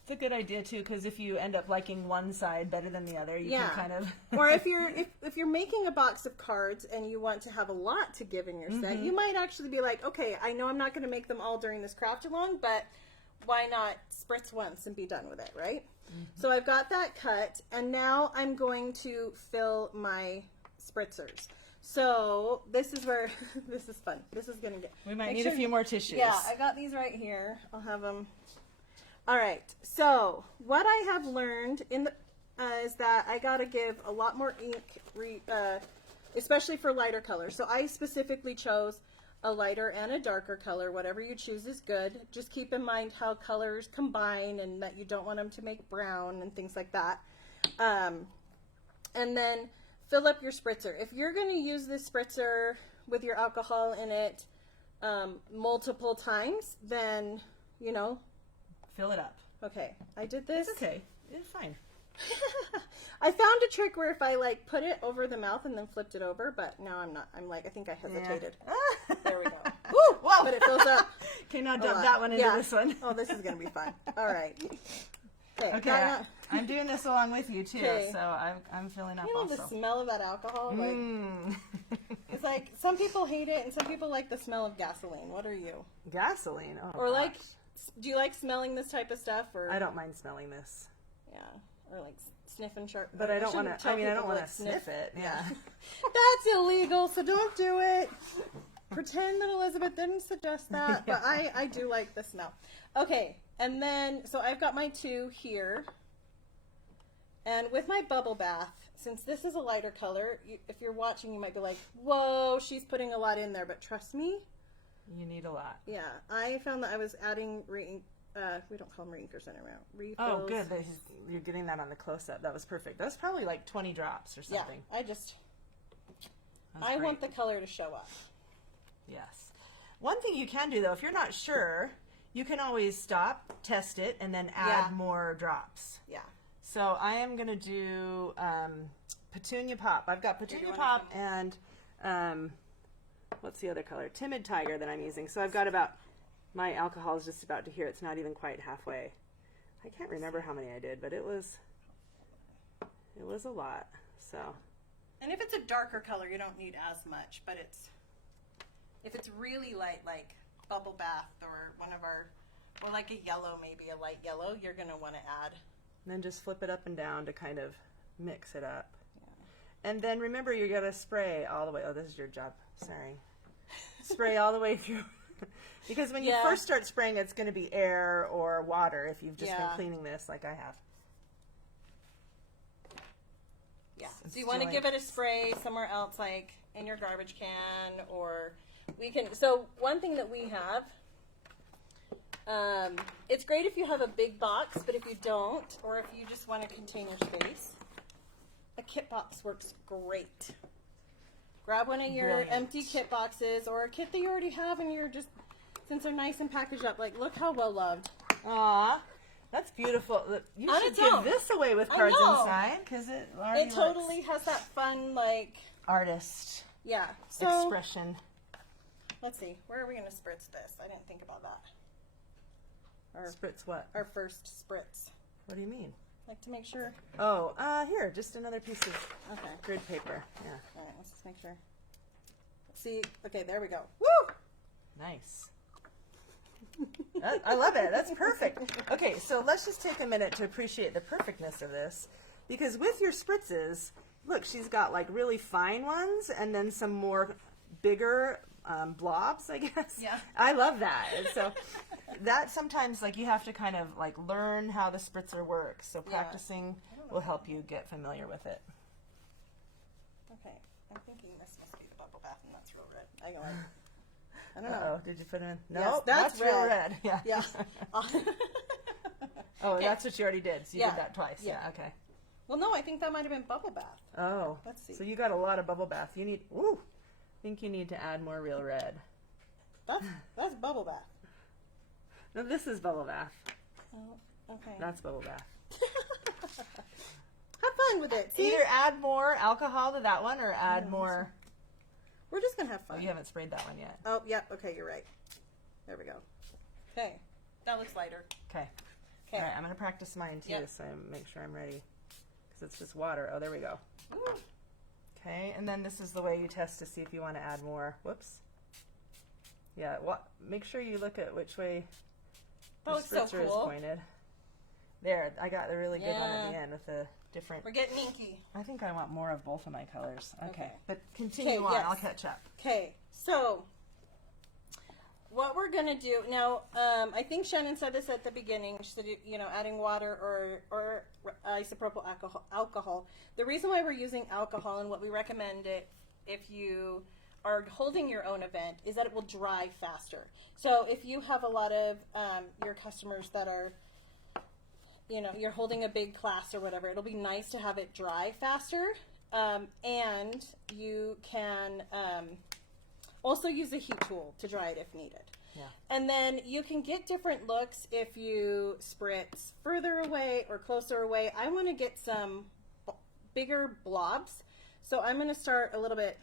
It's a good idea too, because if you end up liking one side better than the other, you can kind of. Or if you're making a box of cards and you want to have a lot to give in your set, you might actually be like, okay, I know I'm not going to make them all during this craft along, but why not spritz once and be done with it, right? So I've got that cut, and now I'm going to fill my spritzers. So this is where, this is fun. This is going to get... We might make need sure a few more tissues. Yeah, I got these right here. I'll have them. All right. So what I have learned in the is that I got to give a lot more ink, especially for lighter colors. So I specifically chose a lighter and a darker color. Whatever you choose is good. Just keep in mind how colors combine and that you don't want them to make brown and things like that. And then fill up your spritzer. If you're going to use this spritzer with your alcohol in it multiple times, then, you know, Fill it up. okay, I did this. It's okay. It's fine. I found a trick where if I like put it over the mouth and then flipped it over, but now I'm not. I'm like, I think I hesitated. There we go. Woo! Whoa. But it fills up. Okay, now a dump lot. that one into Yeah. this one. Oh, this is gonna be fun. All right. Okay, got- I'm doing this along with you too, Okay. so I'm filling up you know the also. smell of that alcohol? Like, Mm. it's like some people hate it and some people like the smell of gasoline. What are you? Gasoline. Oh, Or like, gosh. do you like smelling this type of stuff? Or I don't mind smelling this, yeah, or like sniffing sharp. but I don't want shouldn't to. tell I mean, I don't people want to sniff it. Yeah. That's illegal, so don't do it. Pretend that Elizabeth didn't suggest that, but I do like the smell. Okay, and then, so I've got my two here. And with my bubble bath, since this is a lighter color, if you're watching, you might be like, whoa, she's putting a lot in there, but trust me, You need a lot. yeah, I found that I was adding, we don't call them reinkers anymore, refills. Oh, good. You're getting that on the close-up. That was perfect. That was probably like 20 drops or Yeah, something. That's That's great. want the color to show up. Yes. One thing you can do, though, if you're not sure, you can always stop, test it, and then add Yeah. more drops. Yeah. So I am going to do Petunia Pop. I've got Petunia wanna Pop and what's the other color? Timid Tiger that I'm using. So I've got about, my alcohol is just about to here. It's not even quite halfway. I can't remember how many I did, but it was a lot. So And if it's a darker color, you don't need as much, but if it's really light, like bubble bath or or like a yellow, maybe a light yellow, you're going to want to add. and then just flip it up and down to kind of mix it up. And then remember, you got to spray all the way. Oh, this is your job. Sorry. Spray all the way through. Because when you Yeah. first start spraying, it's going to be air or water if you've just Yeah. been cleaning this like I have. Yeah. It's So you want to doing- give it a spray somewhere else, like in your garbage can, or we can. So one thing that we have, it's great if you have a big box, but if you don't, or if you just want to contain your space, a kit box works great. Grab one of your Brilliant. empty kit boxes or a kit that you already have, and you're just, since they're nice and packaged up, like look how well loved. Aw, that's beautiful. You On should its give own. this away with I cards know. inside because it already It totally has that fun, like, artist yeah. So expression. let's see, where are we going to spritz this? I didn't think about that. Spritz what? Our first spritz. What do you mean? Like to make sure. Oh, here, just another piece of Okay. grid paper. Yeah, All right, let's just make sure. See, okay, there we go. Woo! nice. I love it. That's perfect. Okay, so let's just take a minute to appreciate the perfectness of this. Because with your spritzes, look, she's got like really fine ones and then some more bigger blobs, I guess. Yeah. I love that. And so that sometimes like you have to kind of like learn how the spritzer works. So practicing will help you get familiar with it. Okay, I'm thinking this must be the bubble bath, and that's real red. I go like, I don't know. Oh, did you put it in? No, Yes, that's real red. red. Yeah. Yeah. Oh, that's what you already did. So you Yeah. did that twice. Yeah. Yeah. Okay. Well, no, I think that might have been bubble bath. Oh. Let's see. So you got a lot of bubble bath. You need. Ooh. I think you need to add more real red. That's bubble bath. No, this is bubble bath. Oh, okay. That's bubble bath. Have fun with it. See, Either add more alcohol to that one or add more. we're just gonna have Oh, fun. you haven't sprayed that one yet. Oh, yep. Okay, you're right. There we go. Okay, that looks lighter. Okay. Okay. All right. I'm gonna practice mine too, Yep. so I make sure I'm ready. Because it's just water. Oh, there we go. Ooh. Okay, and then this is the way you test to see if you want to add more. Whoops. Yeah, make sure you look at which way That looks so spritzer is cool. pointed. There, I got the really good one at the Yeah. end with the different. We're getting inky. I think I want more of both of my colors. Okay, Okay. but continue on. yes. I'll catch up. Okay, so what we're gonna do now, I think Shannon said this at the beginning. She said, you know, adding water or isopropyl alcohol. The reason why we're using alcohol and what we recommend it if you are holding your own event is that it will dry faster. So if you have a lot of your customers that are, you know, you're holding a big class or whatever, it'll be nice to have it dry faster. And you can also use a heat tool to dry it if needed. Yeah. And then you can get different looks if you spritz further away or closer away. I want to get some bigger blobs. So I'm going to start a little bit,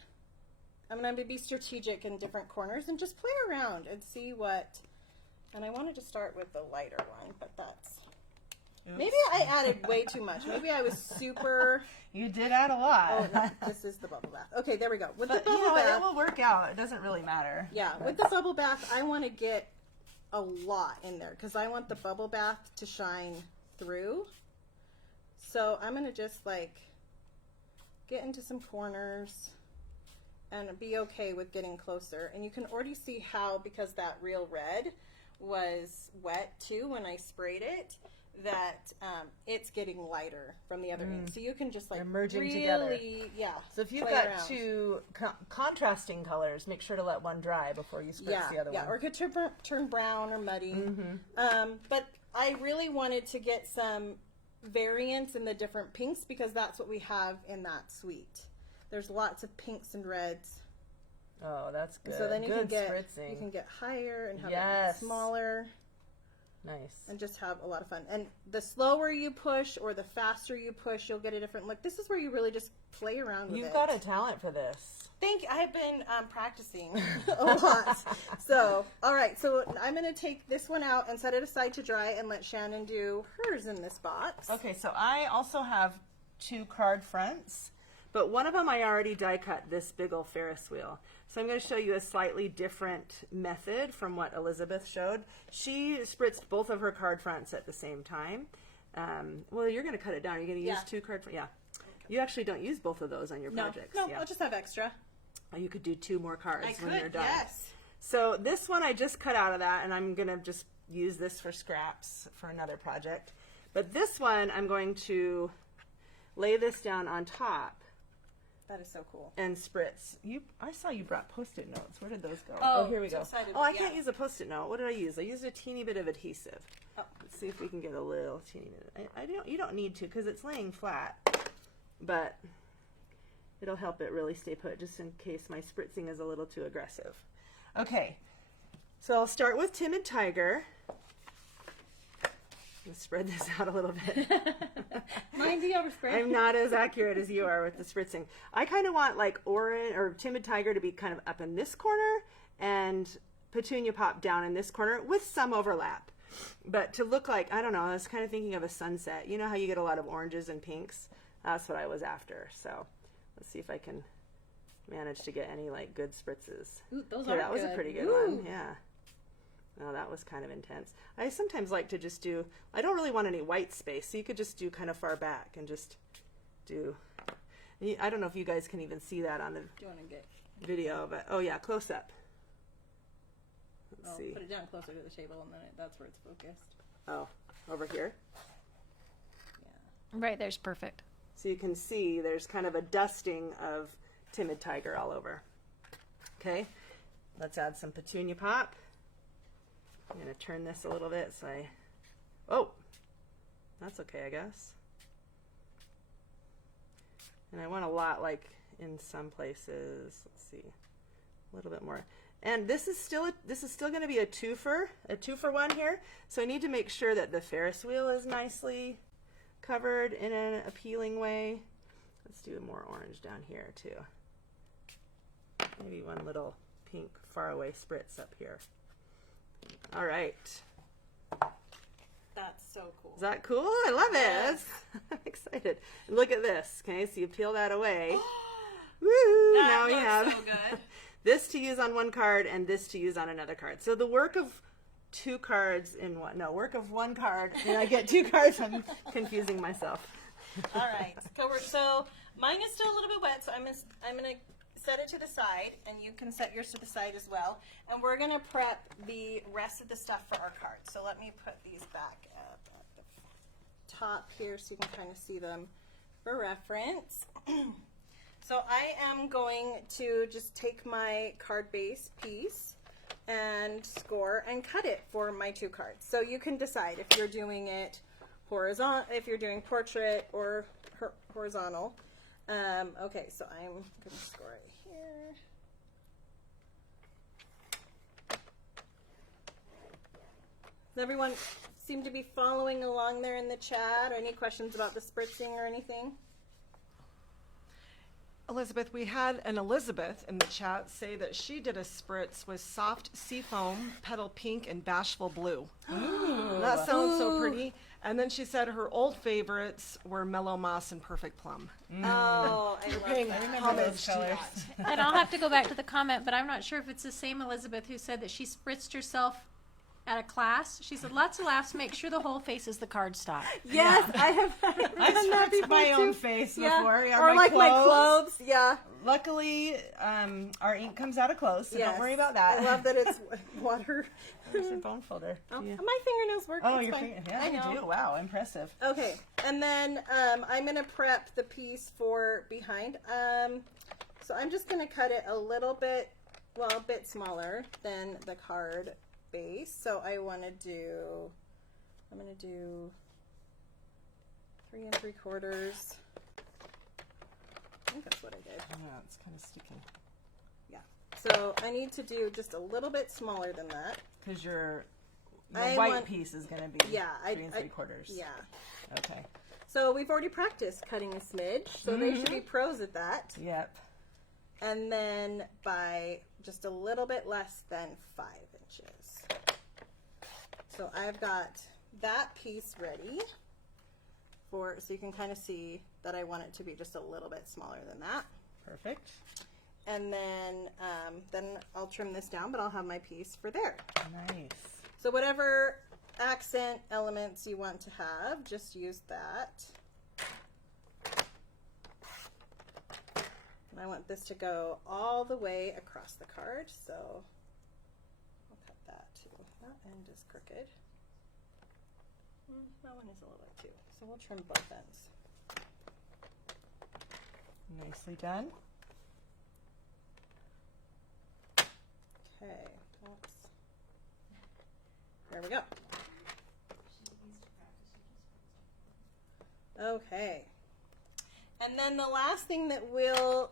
I'm going to be strategic in different corners and just play around and see what, and I wanted to start with the lighter one, but that's, maybe I added way too much. Maybe I was super, You did add a lot. oh no, this is the bubble bath. Okay, there we go. With But the you bubble know, bath. it will work out. It doesn't really matter. Yeah, with the bubble bath, I want to get a lot in there because I want the bubble bath to shine through. So I'm going to just like get into some corners and be okay with getting closer. And you can already see how, because that real red was wet too when I sprayed it, that it's getting lighter from the other end. So you can just like They're merging really, together. yeah. So if you've play got around. two contrasting colors, make sure to let one dry before you spritz the other one. or it could turn brown or muddy. But I really wanted to get some variance in the different pinks because that's what we have in that suite. There's lots of pinks and reds. Oh, that's good. So then you good can get spritzing. you can get higher and have Yes. it smaller Nice. and just have a lot of fun. And the slower you push or the faster you push, you'll get a different look. This is where you really just play around with it. You've got a talent for this. I've been practicing a lot. So, all right. So I'm going to take this one out and set it aside to dry and let Shannon do hers in this box. Okay, so I also have two card fronts, but one of them I already die cut this big old Ferris wheel. So I'm going to show you a slightly different method from what Elizabeth showed. She spritzed both of her card fronts at the same time. Well, you're going to cut it down. You're going to use Yeah. two card fronts. Yeah. You actually don't use both of those on your projects. No, yeah. I'll just have extra. You could do two more cards I when could, you're done. yes. So this one I just cut out of that, and I'm going to just use this for scraps for another project. But this one, I'm going to lay this down on top That is so cool. and spritz. I saw you brought Post-it notes. Where did those go? Oh, here we so go. excited, Oh, I yeah. can't use a Post-it note. What did I use? I used a teeny bit of adhesive. Oh. Let's see if we can get a little teeny bit. You don't need to because it's laying flat, but it'll help it really stay put just in case my spritzing is a little too aggressive. Okay, so I'll start with Timid Tiger. Let's spread this out a little bit. Mind the overspray. I'm not as accurate as you are with the spritzing. I kind of want like Orange or Timid Tiger to be kind of up in this corner and Petunia Pop down in this corner with some overlap. But to look like, I don't know, I was kind of thinking of a sunset. You know how you get a lot of oranges and pinks? That's what I was after. So let's see if I can manage to get any like good spritzes. Ooh, those Here, are that was a good. pretty good Ooh. one. Yeah. Oh, that was kind of intense. I sometimes like to just do, I don't really want any white space, so you could just do kind of far back and just do, I don't know if you guys can even see that on the Do you want to get? video, but oh yeah, close up. Let's Oh, see. put it down closer to the table, and then that's where it's focused. Oh, over here. Yeah. Right there's perfect. So you can see there's kind of a dusting of Timid Tiger all over. Okay, let's add some Petunia Pop. I'm going to turn this a little bit so oh, that's okay, I guess. And I want a lot like in some places. Let's see, a little bit more. And this is still going to be a two for one here. So I need to make sure that the Ferris wheel is nicely covered in an appealing way. Let's do more orange down here too. Maybe one little pink faraway spritz up here. All right. That's so cool. Is that cool? I love it. Yes. I'm excited. And look at this. Okay, so you peel that away. Woo! Now we have so good. this to use on one card and this to use on another card. So the work of 2 cards in one. No, work of 1 card, and I get 2 cards. I'm confusing myself. All right. So mine is still a little bit wet, so I'm gonna set it to the side, and you can set yours to the side as well. And we're gonna prep the rest of the stuff for our cards. So let me put these back up at the top here so you can kind of see them for reference. So I am going to just take my card base piece and score and cut it for my 2 cards. So you can decide if you're doing it horizontal, if you're doing portrait or horizontal. Okay, so I'm going to score it here. Does everyone seem to be following along there in the chat? Any questions about the spritzing or anything? Elizabeth, we had an Elizabeth in the chat say that she did a spritz with soft seafoam, petal pink, and bashful blue. That sounds so pretty. And then she said her old favorites were mellow moss and perfect plum. Oh, I love Paying that. homage to that. And I'll have to go back to the comment, but I'm not sure if it's the same Elizabeth who said that she spritzed herself at a class. She said, lots of laughs, make sure the whole face is the cardstock. Yes, I have done that before my too. own face before. Yeah, or like my clothes. Yeah. Luckily, our ink comes out of clothes, so Yes. don't worry about that. I love that it's water. There's your bone folder. Oh, my fingernails work. Oh, It's your fine. finger. Yeah, I you know. do. Wow, impressive. Okay, and then I'm gonna prep the piece for behind. So I'm just gonna cut it a little bit, well, a bit smaller than the card base. So I'm gonna do 3 3/4. I think that's what I did. Yeah, it's kind of sticky. Yeah. So I need to do just a little bit smaller than that. Because your I white want- piece is going to be Yeah, 3 3/4. Yeah. Okay. So we've already practiced cutting a smidge, so they should be pros at that. Yep. And then by just a little bit less than 5 inches. So I've got that piece ready so you can kind of see that I want it to be just a little bit smaller than that. Perfect. And then I'll trim this down, but I'll have my piece for there. Nice. So whatever accent elements you want to have, just use that. And I want this to go all the way across the card, so I'll cut that too. That end is crooked. That one is a little bit too. So we'll trim both ends. Nicely done. Okay. There we go. Okay. And then the last thing that we'll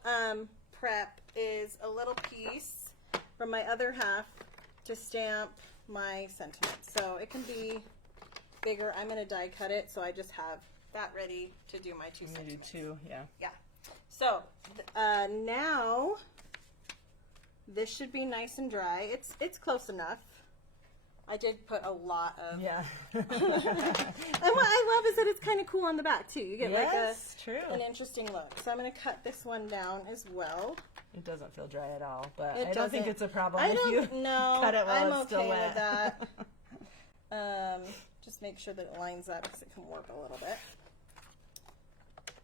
prep is a little piece from my other half to stamp my sentiments. So it can be bigger. I'm going to die cut it, so I just have that ready to do my 2 I'm going to do sentiments. 2, yeah. Yeah. So now this should be nice and dry. It's close enough. I did put a lot of. Yeah. And what I love is that it's kind of cool on the back too. You get Yes, true. an interesting look. So I'm going to cut this one down as well. It doesn't feel dry at all, but It I don't think doesn't. it's a problem I if don't you know. cut it while I'm it's okay still wet. with that. Just make sure that it lines up because it can warp a little bit.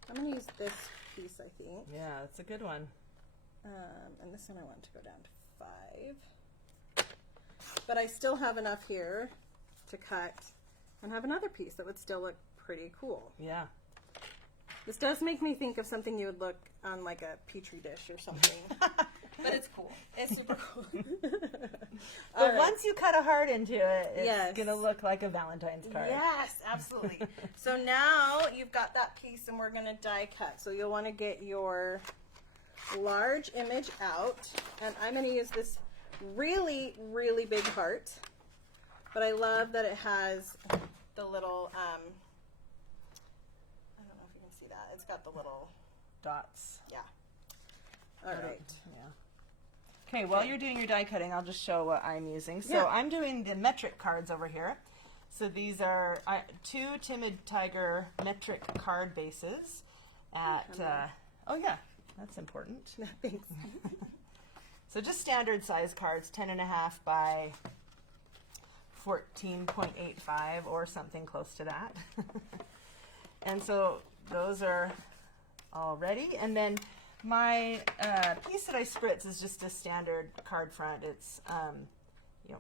I'm going to use this piece, I think. Yeah, it's a good one. And this one I want to go down to 5. But I still have enough here to cut and have another piece that would still look pretty cool. Yeah. This does make me think of something you would look on like a petri dish or something. But it's cool. It's super cool. But once you cut a heart into it, it's Yes. going to look like a Valentine's card. Yes, absolutely. So now you've got that piece and we're going to die cut. So you'll want to get your large image out. And I'm going to use this really, really big heart. But I love that it has the little, I don't know if you can see that. It's got the little, Dots. yeah. All right. Yeah. Okay, while you're doing your die cutting, I'll just show what I'm using. So Yeah. I'm doing the metric cards over here. So these are 2 Timid Tiger metric card bases at, oh yeah, that's important. Thanks. So just standard size cards, 10.5 by 14.85 or something close to that. And so those are all ready. And then my piece that I spritz is just a standard card front. It's you know,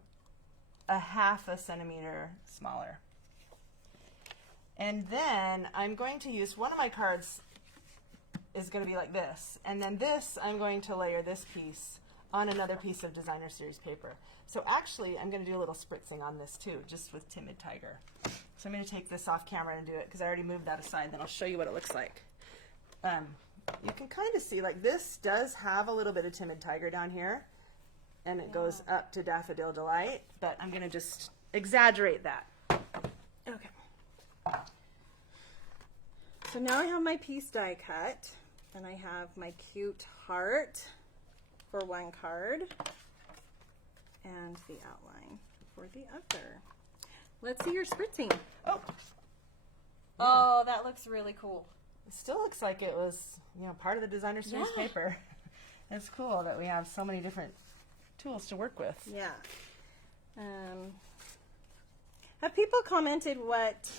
a 1/2 centimeter smaller. And then I'm going to use, one of my cards is going to be like this. And then this, I'm going to layer this piece on another piece of Designer Series paper. So actually, I'm going to do a little spritzing on this too, just with Timid Tiger. So I'm going to take this off camera and do it because I already moved that aside. Then I'll show you what it looks like. You can kind of see, like, this does have a little bit of Timid Tiger down here. And it goes up to Daffodil Delight. But I'm going to just exaggerate that. Okay. So now I have my piece die cut, and I have my cute heart for one card, and the outline for the other. Let's see your spritzing. Oh, Oh, that looks really cool. it still looks like it was, you know, part of the Designer Series Yeah. paper. It's cool that we have so many different tools to work with. Yeah. Have people commented what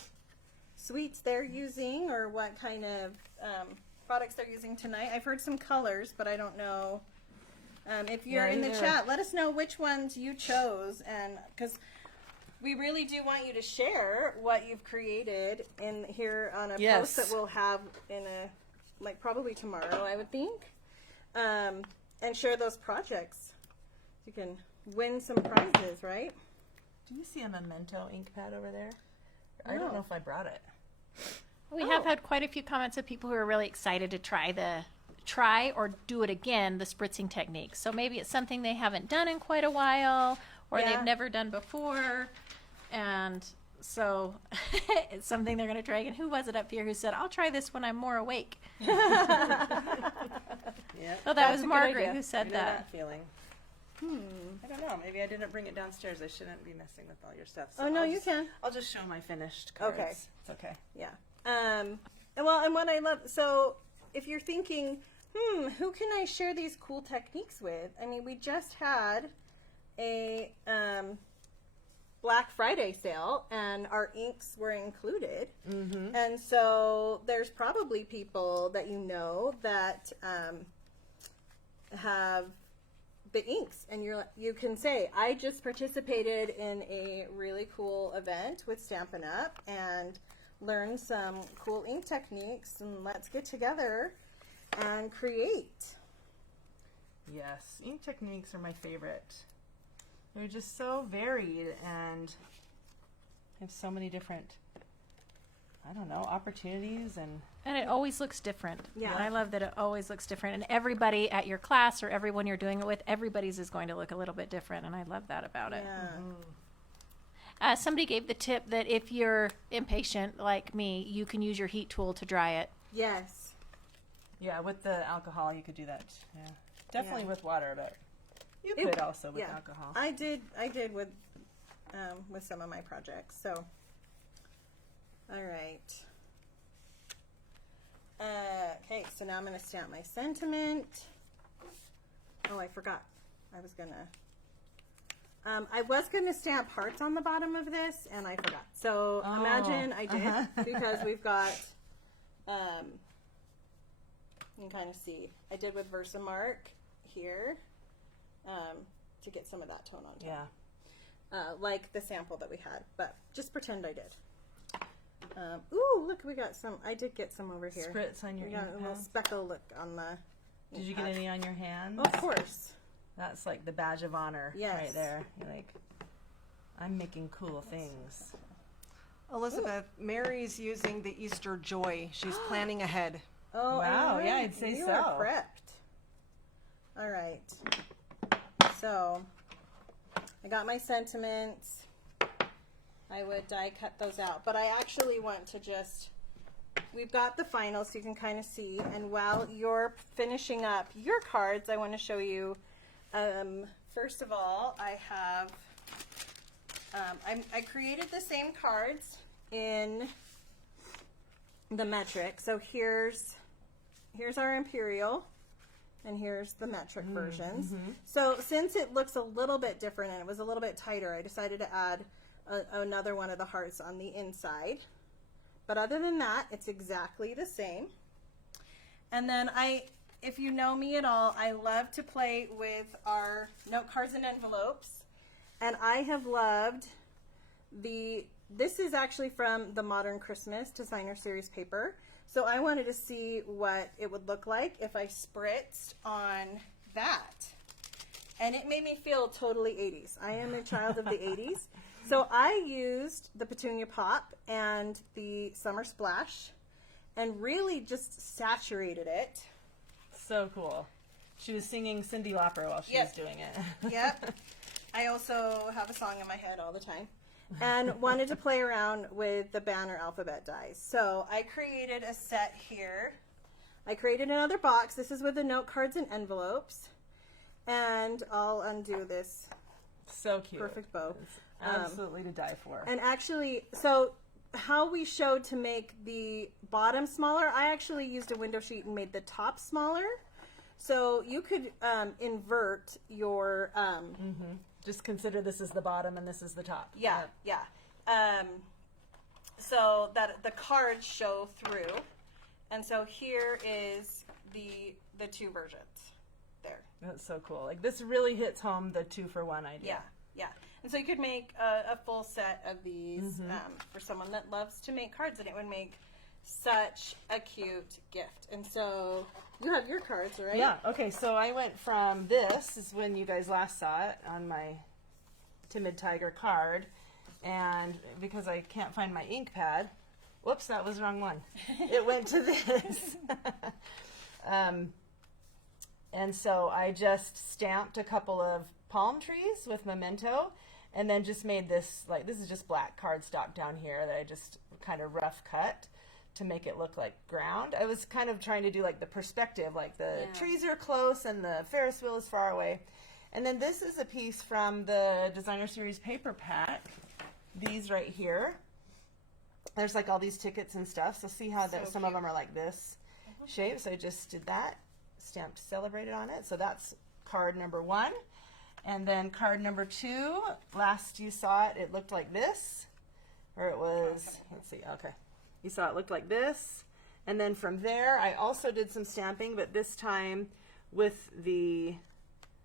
sweets they're using or what kind of products they're using tonight? I've heard some colors, but I don't know. If you're Yeah, in the either. chat, let us know which ones you chose, and because we really do want you to share what you've created in here on a Yes. post that we'll have in a, like, probably tomorrow, I would think, and share those projects. You can win some prizes, right? Do you see a Memento ink pad over there? I don't No. know if I brought it. We have had quite a few comments of people who are really excited to try or do it again, the spritzing technique. So maybe it's something they haven't done in quite a while, or Yeah. they've never done before, and so it's something they're going to try again. Who was it up here who said, "I'll try this when I'm more awake"? Yeah. Oh, that That's was a good Margaret idea. who said that. feeling. I don't know. Maybe I didn't bring it downstairs. I shouldn't be messing with all your stuff. So Oh, no, I'll you just- can. I'll just show my finished cards. Okay. It's okay. Yeah. Well, and what I love, so if you're thinking, who can I share these cool techniques with? I mean, we just had a Black Friday sale, and our inks were included. Mm-hmm. And so there's probably people that you know that have the inks, and you can say, I just participated in a really cool event with Stampin' Up! And learned some cool ink techniques, and let's get together and create. Yes, ink techniques are my favorite. They're just so varied and have so many different, I don't know, opportunities and And it always looks different. Yeah. And I love that it always looks different. And everybody at your class or everyone you're doing it with, everybody's is going to look a little bit different. And I love that about it. Yeah. Somebody gave the tip that if you're impatient like me, you can use your heat tool to dry it. Yes. yeah, with the alcohol you could do that. Yeah, definitely Yeah. with water, but you It- could also with yeah. alcohol. I did with some of my projects. So, all right. Okay, so now I'm going to stamp my sentiment. Oh, I forgot. I was going to stamp hearts on the bottom of this, and I forgot. So imagine I did, because we've got, you can kind of see, I did with Versamark here, to get some of that tone on top. Yeah. Like the sample that we had, but just pretend I did. Ooh, look, we got some. I did get some over here. Spritz on your We got a ink little pad. speckle look on the. Did you get any on your hands? Of course. That's like the badge of honor Yes. right there. You're like, I'm making cool things. Elizabeth, Mary's using the Easter joy. She's planning ahead. Oh, Wow, Aaron, yeah, I'd say you so. are prepped. All right. So, I got my sentiments. I would die cut those out, but I actually want to just. We've got the final, so you can kind of see. And while you're finishing up your cards, I want to show you. First of all, I have. I created the same cards in the metric. So here's our Imperial, and here's the metric versions. So since it looks a little bit different and it was a little bit tighter, I decided to add another one of the hearts on the inside. But other than that, it's exactly the same. And then if you know me at all, I love to play with our note cards and envelopes. And I have loved this is actually from the Modern Christmas Designer Series paper. So I wanted to see what it would look like if I spritzed on that. And it made me feel totally 80s. I am a child of the 80s. So I used the Petunia Pop and the Summer Splash and really just saturated it. So cool. She was singing Cyndi Lauper while she was doing it. Yep. I also have a song in my head all the time. And wanted to play around with the banner alphabet dies. So I created a set here. I created another box. This is with the note cards and envelopes. And I'll undo this So cute. perfect bow. Absolutely to die for. And actually, so how we showed to make the bottom smaller, I actually used a window sheet and made the top smaller. So you could invert your... Just consider this is the bottom and this is the top. Yeah. So that the cards show through. And so here is the two versions. There. That's so cool. Like this really hits home the 2-for-1 idea. Yeah. And so you could make a full set of these for someone that loves to make cards, and it would make such a cute gift. And so you have your cards, right? Yeah. Okay. So I went from this is when you guys last saw it on my Timid Tiger card, and because I can't find my ink pad, whoops, that was the wrong one. It went to this. And so I just stamped a couple of palm trees with memento, and then just made this, like, this is just black cardstock down here that I just kind of rough cut to make it look like ground. I was kind of trying to do like the perspective, like the trees are close and the Ferris wheel is far away. And then this is a piece from the Designer Series paper pack. These right here. There's like all these tickets and stuff. So see how that some of them are like this shape. So I just did that, stamped Celebrated on it. So that's card number 1. And then card number 2, last you saw it, it looked like this. Or it was, let's see, okay. You saw it looked like this. And then from there, I also did some stamping, but this time with the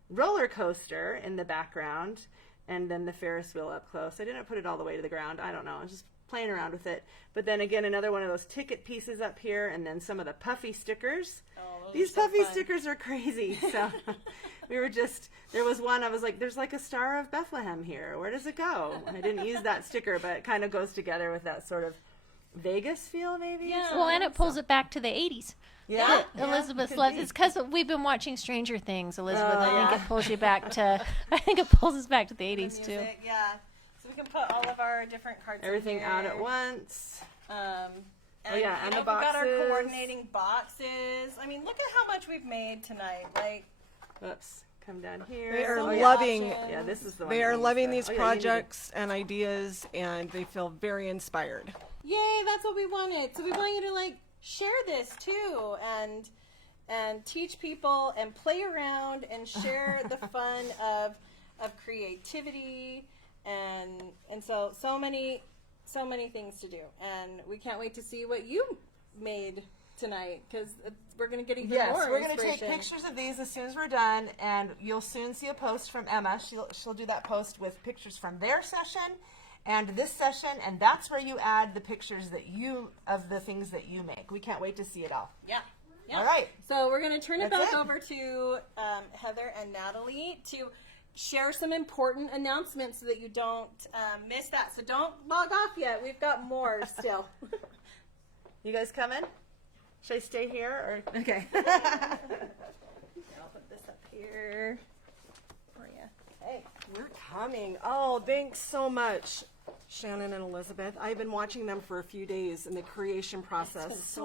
roller coaster in the background and then the Ferris wheel up close. I didn't put it all the way to the ground. I don't know. I was just playing around with it. But then again, another one of those ticket pieces up here, and then some of the puffy stickers. Oh, These puffy stickers are crazy. So we were just, there was one, I was like, there's like a Star of Bethlehem here. Where does it go? I didn't use that sticker, but it kind of goes together with that sort of Vegas feel, maybe. Yeah. Well, and it pulls it back to the 80s. Yeah. Elizabeth loves it's because we've been watching Stranger Things, Elizabeth. Oh, I think yeah. it pulls you back to I think it pulls us back to the 80s too. Music, yeah. So we can put all of our different cards in Everything here. out at once. And, yeah, and you know, the we've got our boxes. coordinating boxes. I mean, look at how much we've made tonight. Like, Oops. Come down here. They are so many loving. options. Yeah, this is the one. They that are needs loving to- these oh, yeah, you need to- projects and ideas, and they feel very inspired. yay, that's what we wanted. So we want you to like share this too and teach people and play around and share the fun of creativity and so many things to do. And we can't wait to see what you made tonight because we're going to get even Yes, more we're going to take inspiration. pictures of these as soon as we're done, and you'll soon see a post from Emma. She'll do that post with pictures from their session and this session, and that's where you add the pictures that you of the things that you make. We can't wait to see it all. Yeah. All right. So we're going to turn it That's back it. over to Heather and Natalie to share some important announcements so that you don't miss that. So don't log off yet. We've got more still. You guys coming? Should I stay here or okay? I'll put this up here for you. Hey. We're coming. Oh, thanks so much, Shannon and Elizabeth. I've been watching them for a few days in the creation process.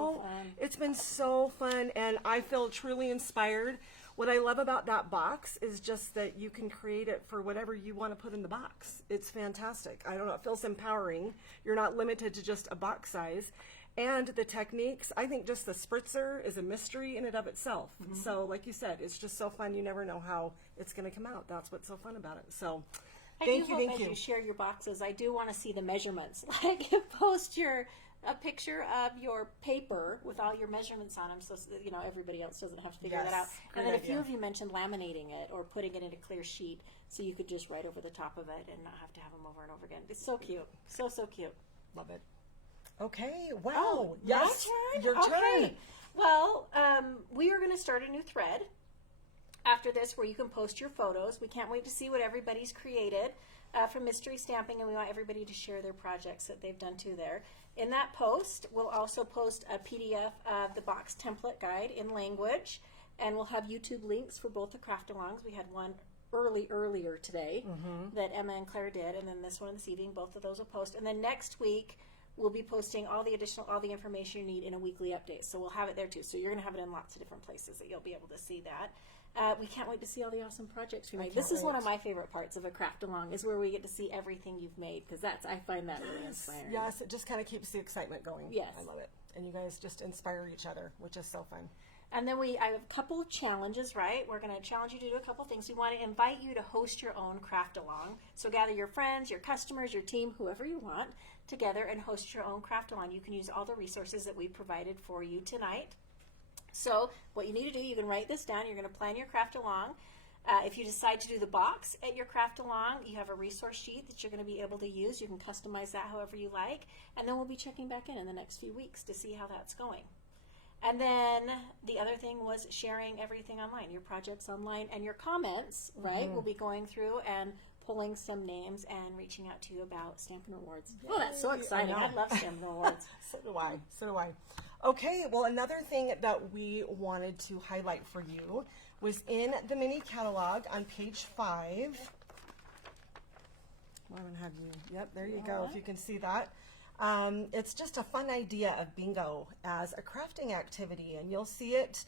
It's been so fun, and I feel truly inspired. What I love about that box is just that you can create it for whatever you want to put in the box. It's fantastic. I don't know, it feels empowering. You're not limited to just a box size. And the techniques, I think just the spritzer is a mystery in and of itself. So like you said, it's just so fun. You never know how it's going to come out. That's what's so fun about it. So I Thank do you, hope thank as you. you share your boxes, I do want to see the measurements. Like post a picture of your paper with all your measurements on them, so you know everybody else doesn't have to figure that out. Yes, And great then a few idea. of you mentioned laminating it or putting it in a clear sheet, so you could just write over the top of it and not have to have them over and over again. It's so cute, so cute. Love it. Okay, wow. Oh, yes, my turn? your Okay. turn. Well, we are going to start a new thread after this where you can post your photos. We can't wait to see what everybody's created from Mystery Stamping, and we want everybody to share their projects that they've done too there. In that post, we'll also post a PDF of the box template guide in language, and we'll have YouTube links for both the craft-alongs. We had one earlier today that Emma and Claire did, and then this one this evening. Both of those will post, and then next week we'll be posting all the information you need in a weekly update. So we'll have it there too. So you're going to have it in lots of different places that you'll be able to see that. We can't wait to see all the awesome projects we made. This is one of my favorite parts of a craft along, is where we get to see everything you've made, because I find that really inspiring. Yes, it just kind of keeps the excitement going. Yes. I love it. And you guys just inspire each other, which is so fun. And then I have a couple of challenges, right? We're going to challenge you to do a couple things. We want to invite you to host your own craft along. So gather your friends, your customers, your team, whoever you want, together and host your own craft along. You can use all the resources that we provided for you tonight. So what you need to do, you can write this down. You're going to plan your craft along. If you decide to do the box at your craft along, you have a resource sheet that you're going to be able to use. You can customize that however you like. And then we'll be checking back in the next few weeks to see how that's going. And then the other thing was sharing everything online, your projects online, and your comments, right? We'll be going through and pulling some names and reaching out to you about Stampin' Rewards. Oh, that's so exciting. I love Stampin' Rewards. So do I. So do I. Okay, well, another thing that we wanted to highlight for you was in the mini catalog on page 5. Well, I'm gonna have you. Yep, there you go. If you can see that. It's just a fun idea of bingo as a crafting activity, and you'll see it,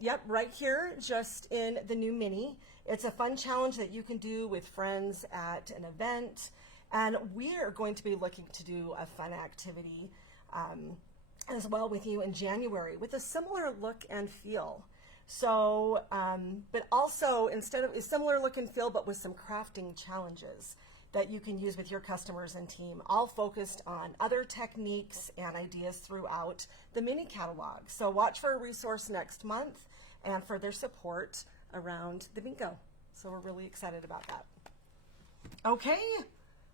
yep, right here, just in the new mini. It's a fun challenge that you can do with friends at an event, and we are going to be looking to do a fun activity as well with you in January with a similar look and feel. So, but also instead of a similar look and feel, but with some crafting challenges that you can use with your customers and team, all focused on other techniques and ideas throughout the mini catalog. So watch for a resource next month and for their support around the bingo. So we're really excited about that. Okay,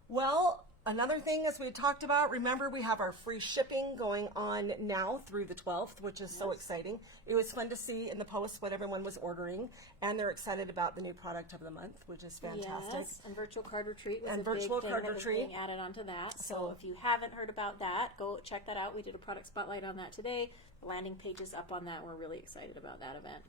well, another thing, as we talked about, remember we have our free shipping going on now through the 12th, which is so exciting. It was fun to see in the post what everyone was ordering, and they're excited about the new product of the month, which is fantastic. Yes, and Virtual Card Retreat was And a Virtual big thing Card that was Retreat. being added onto that. So So- if you haven't heard about that, go check that out. We did a product spotlight on that today. The landing page is up on that. We're really excited about that event.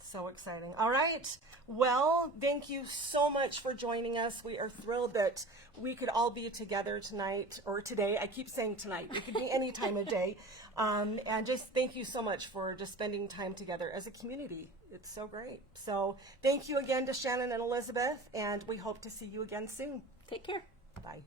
So exciting. All right. Well, thank you so much for joining us. We are thrilled that we could all be together tonight or today. I keep saying tonight. It could be any time of day. And just thank you so much for just spending time together as a community. It's so great. So thank you again to Shannon and Elizabeth, and we hope to see you again soon. Take care. Bye.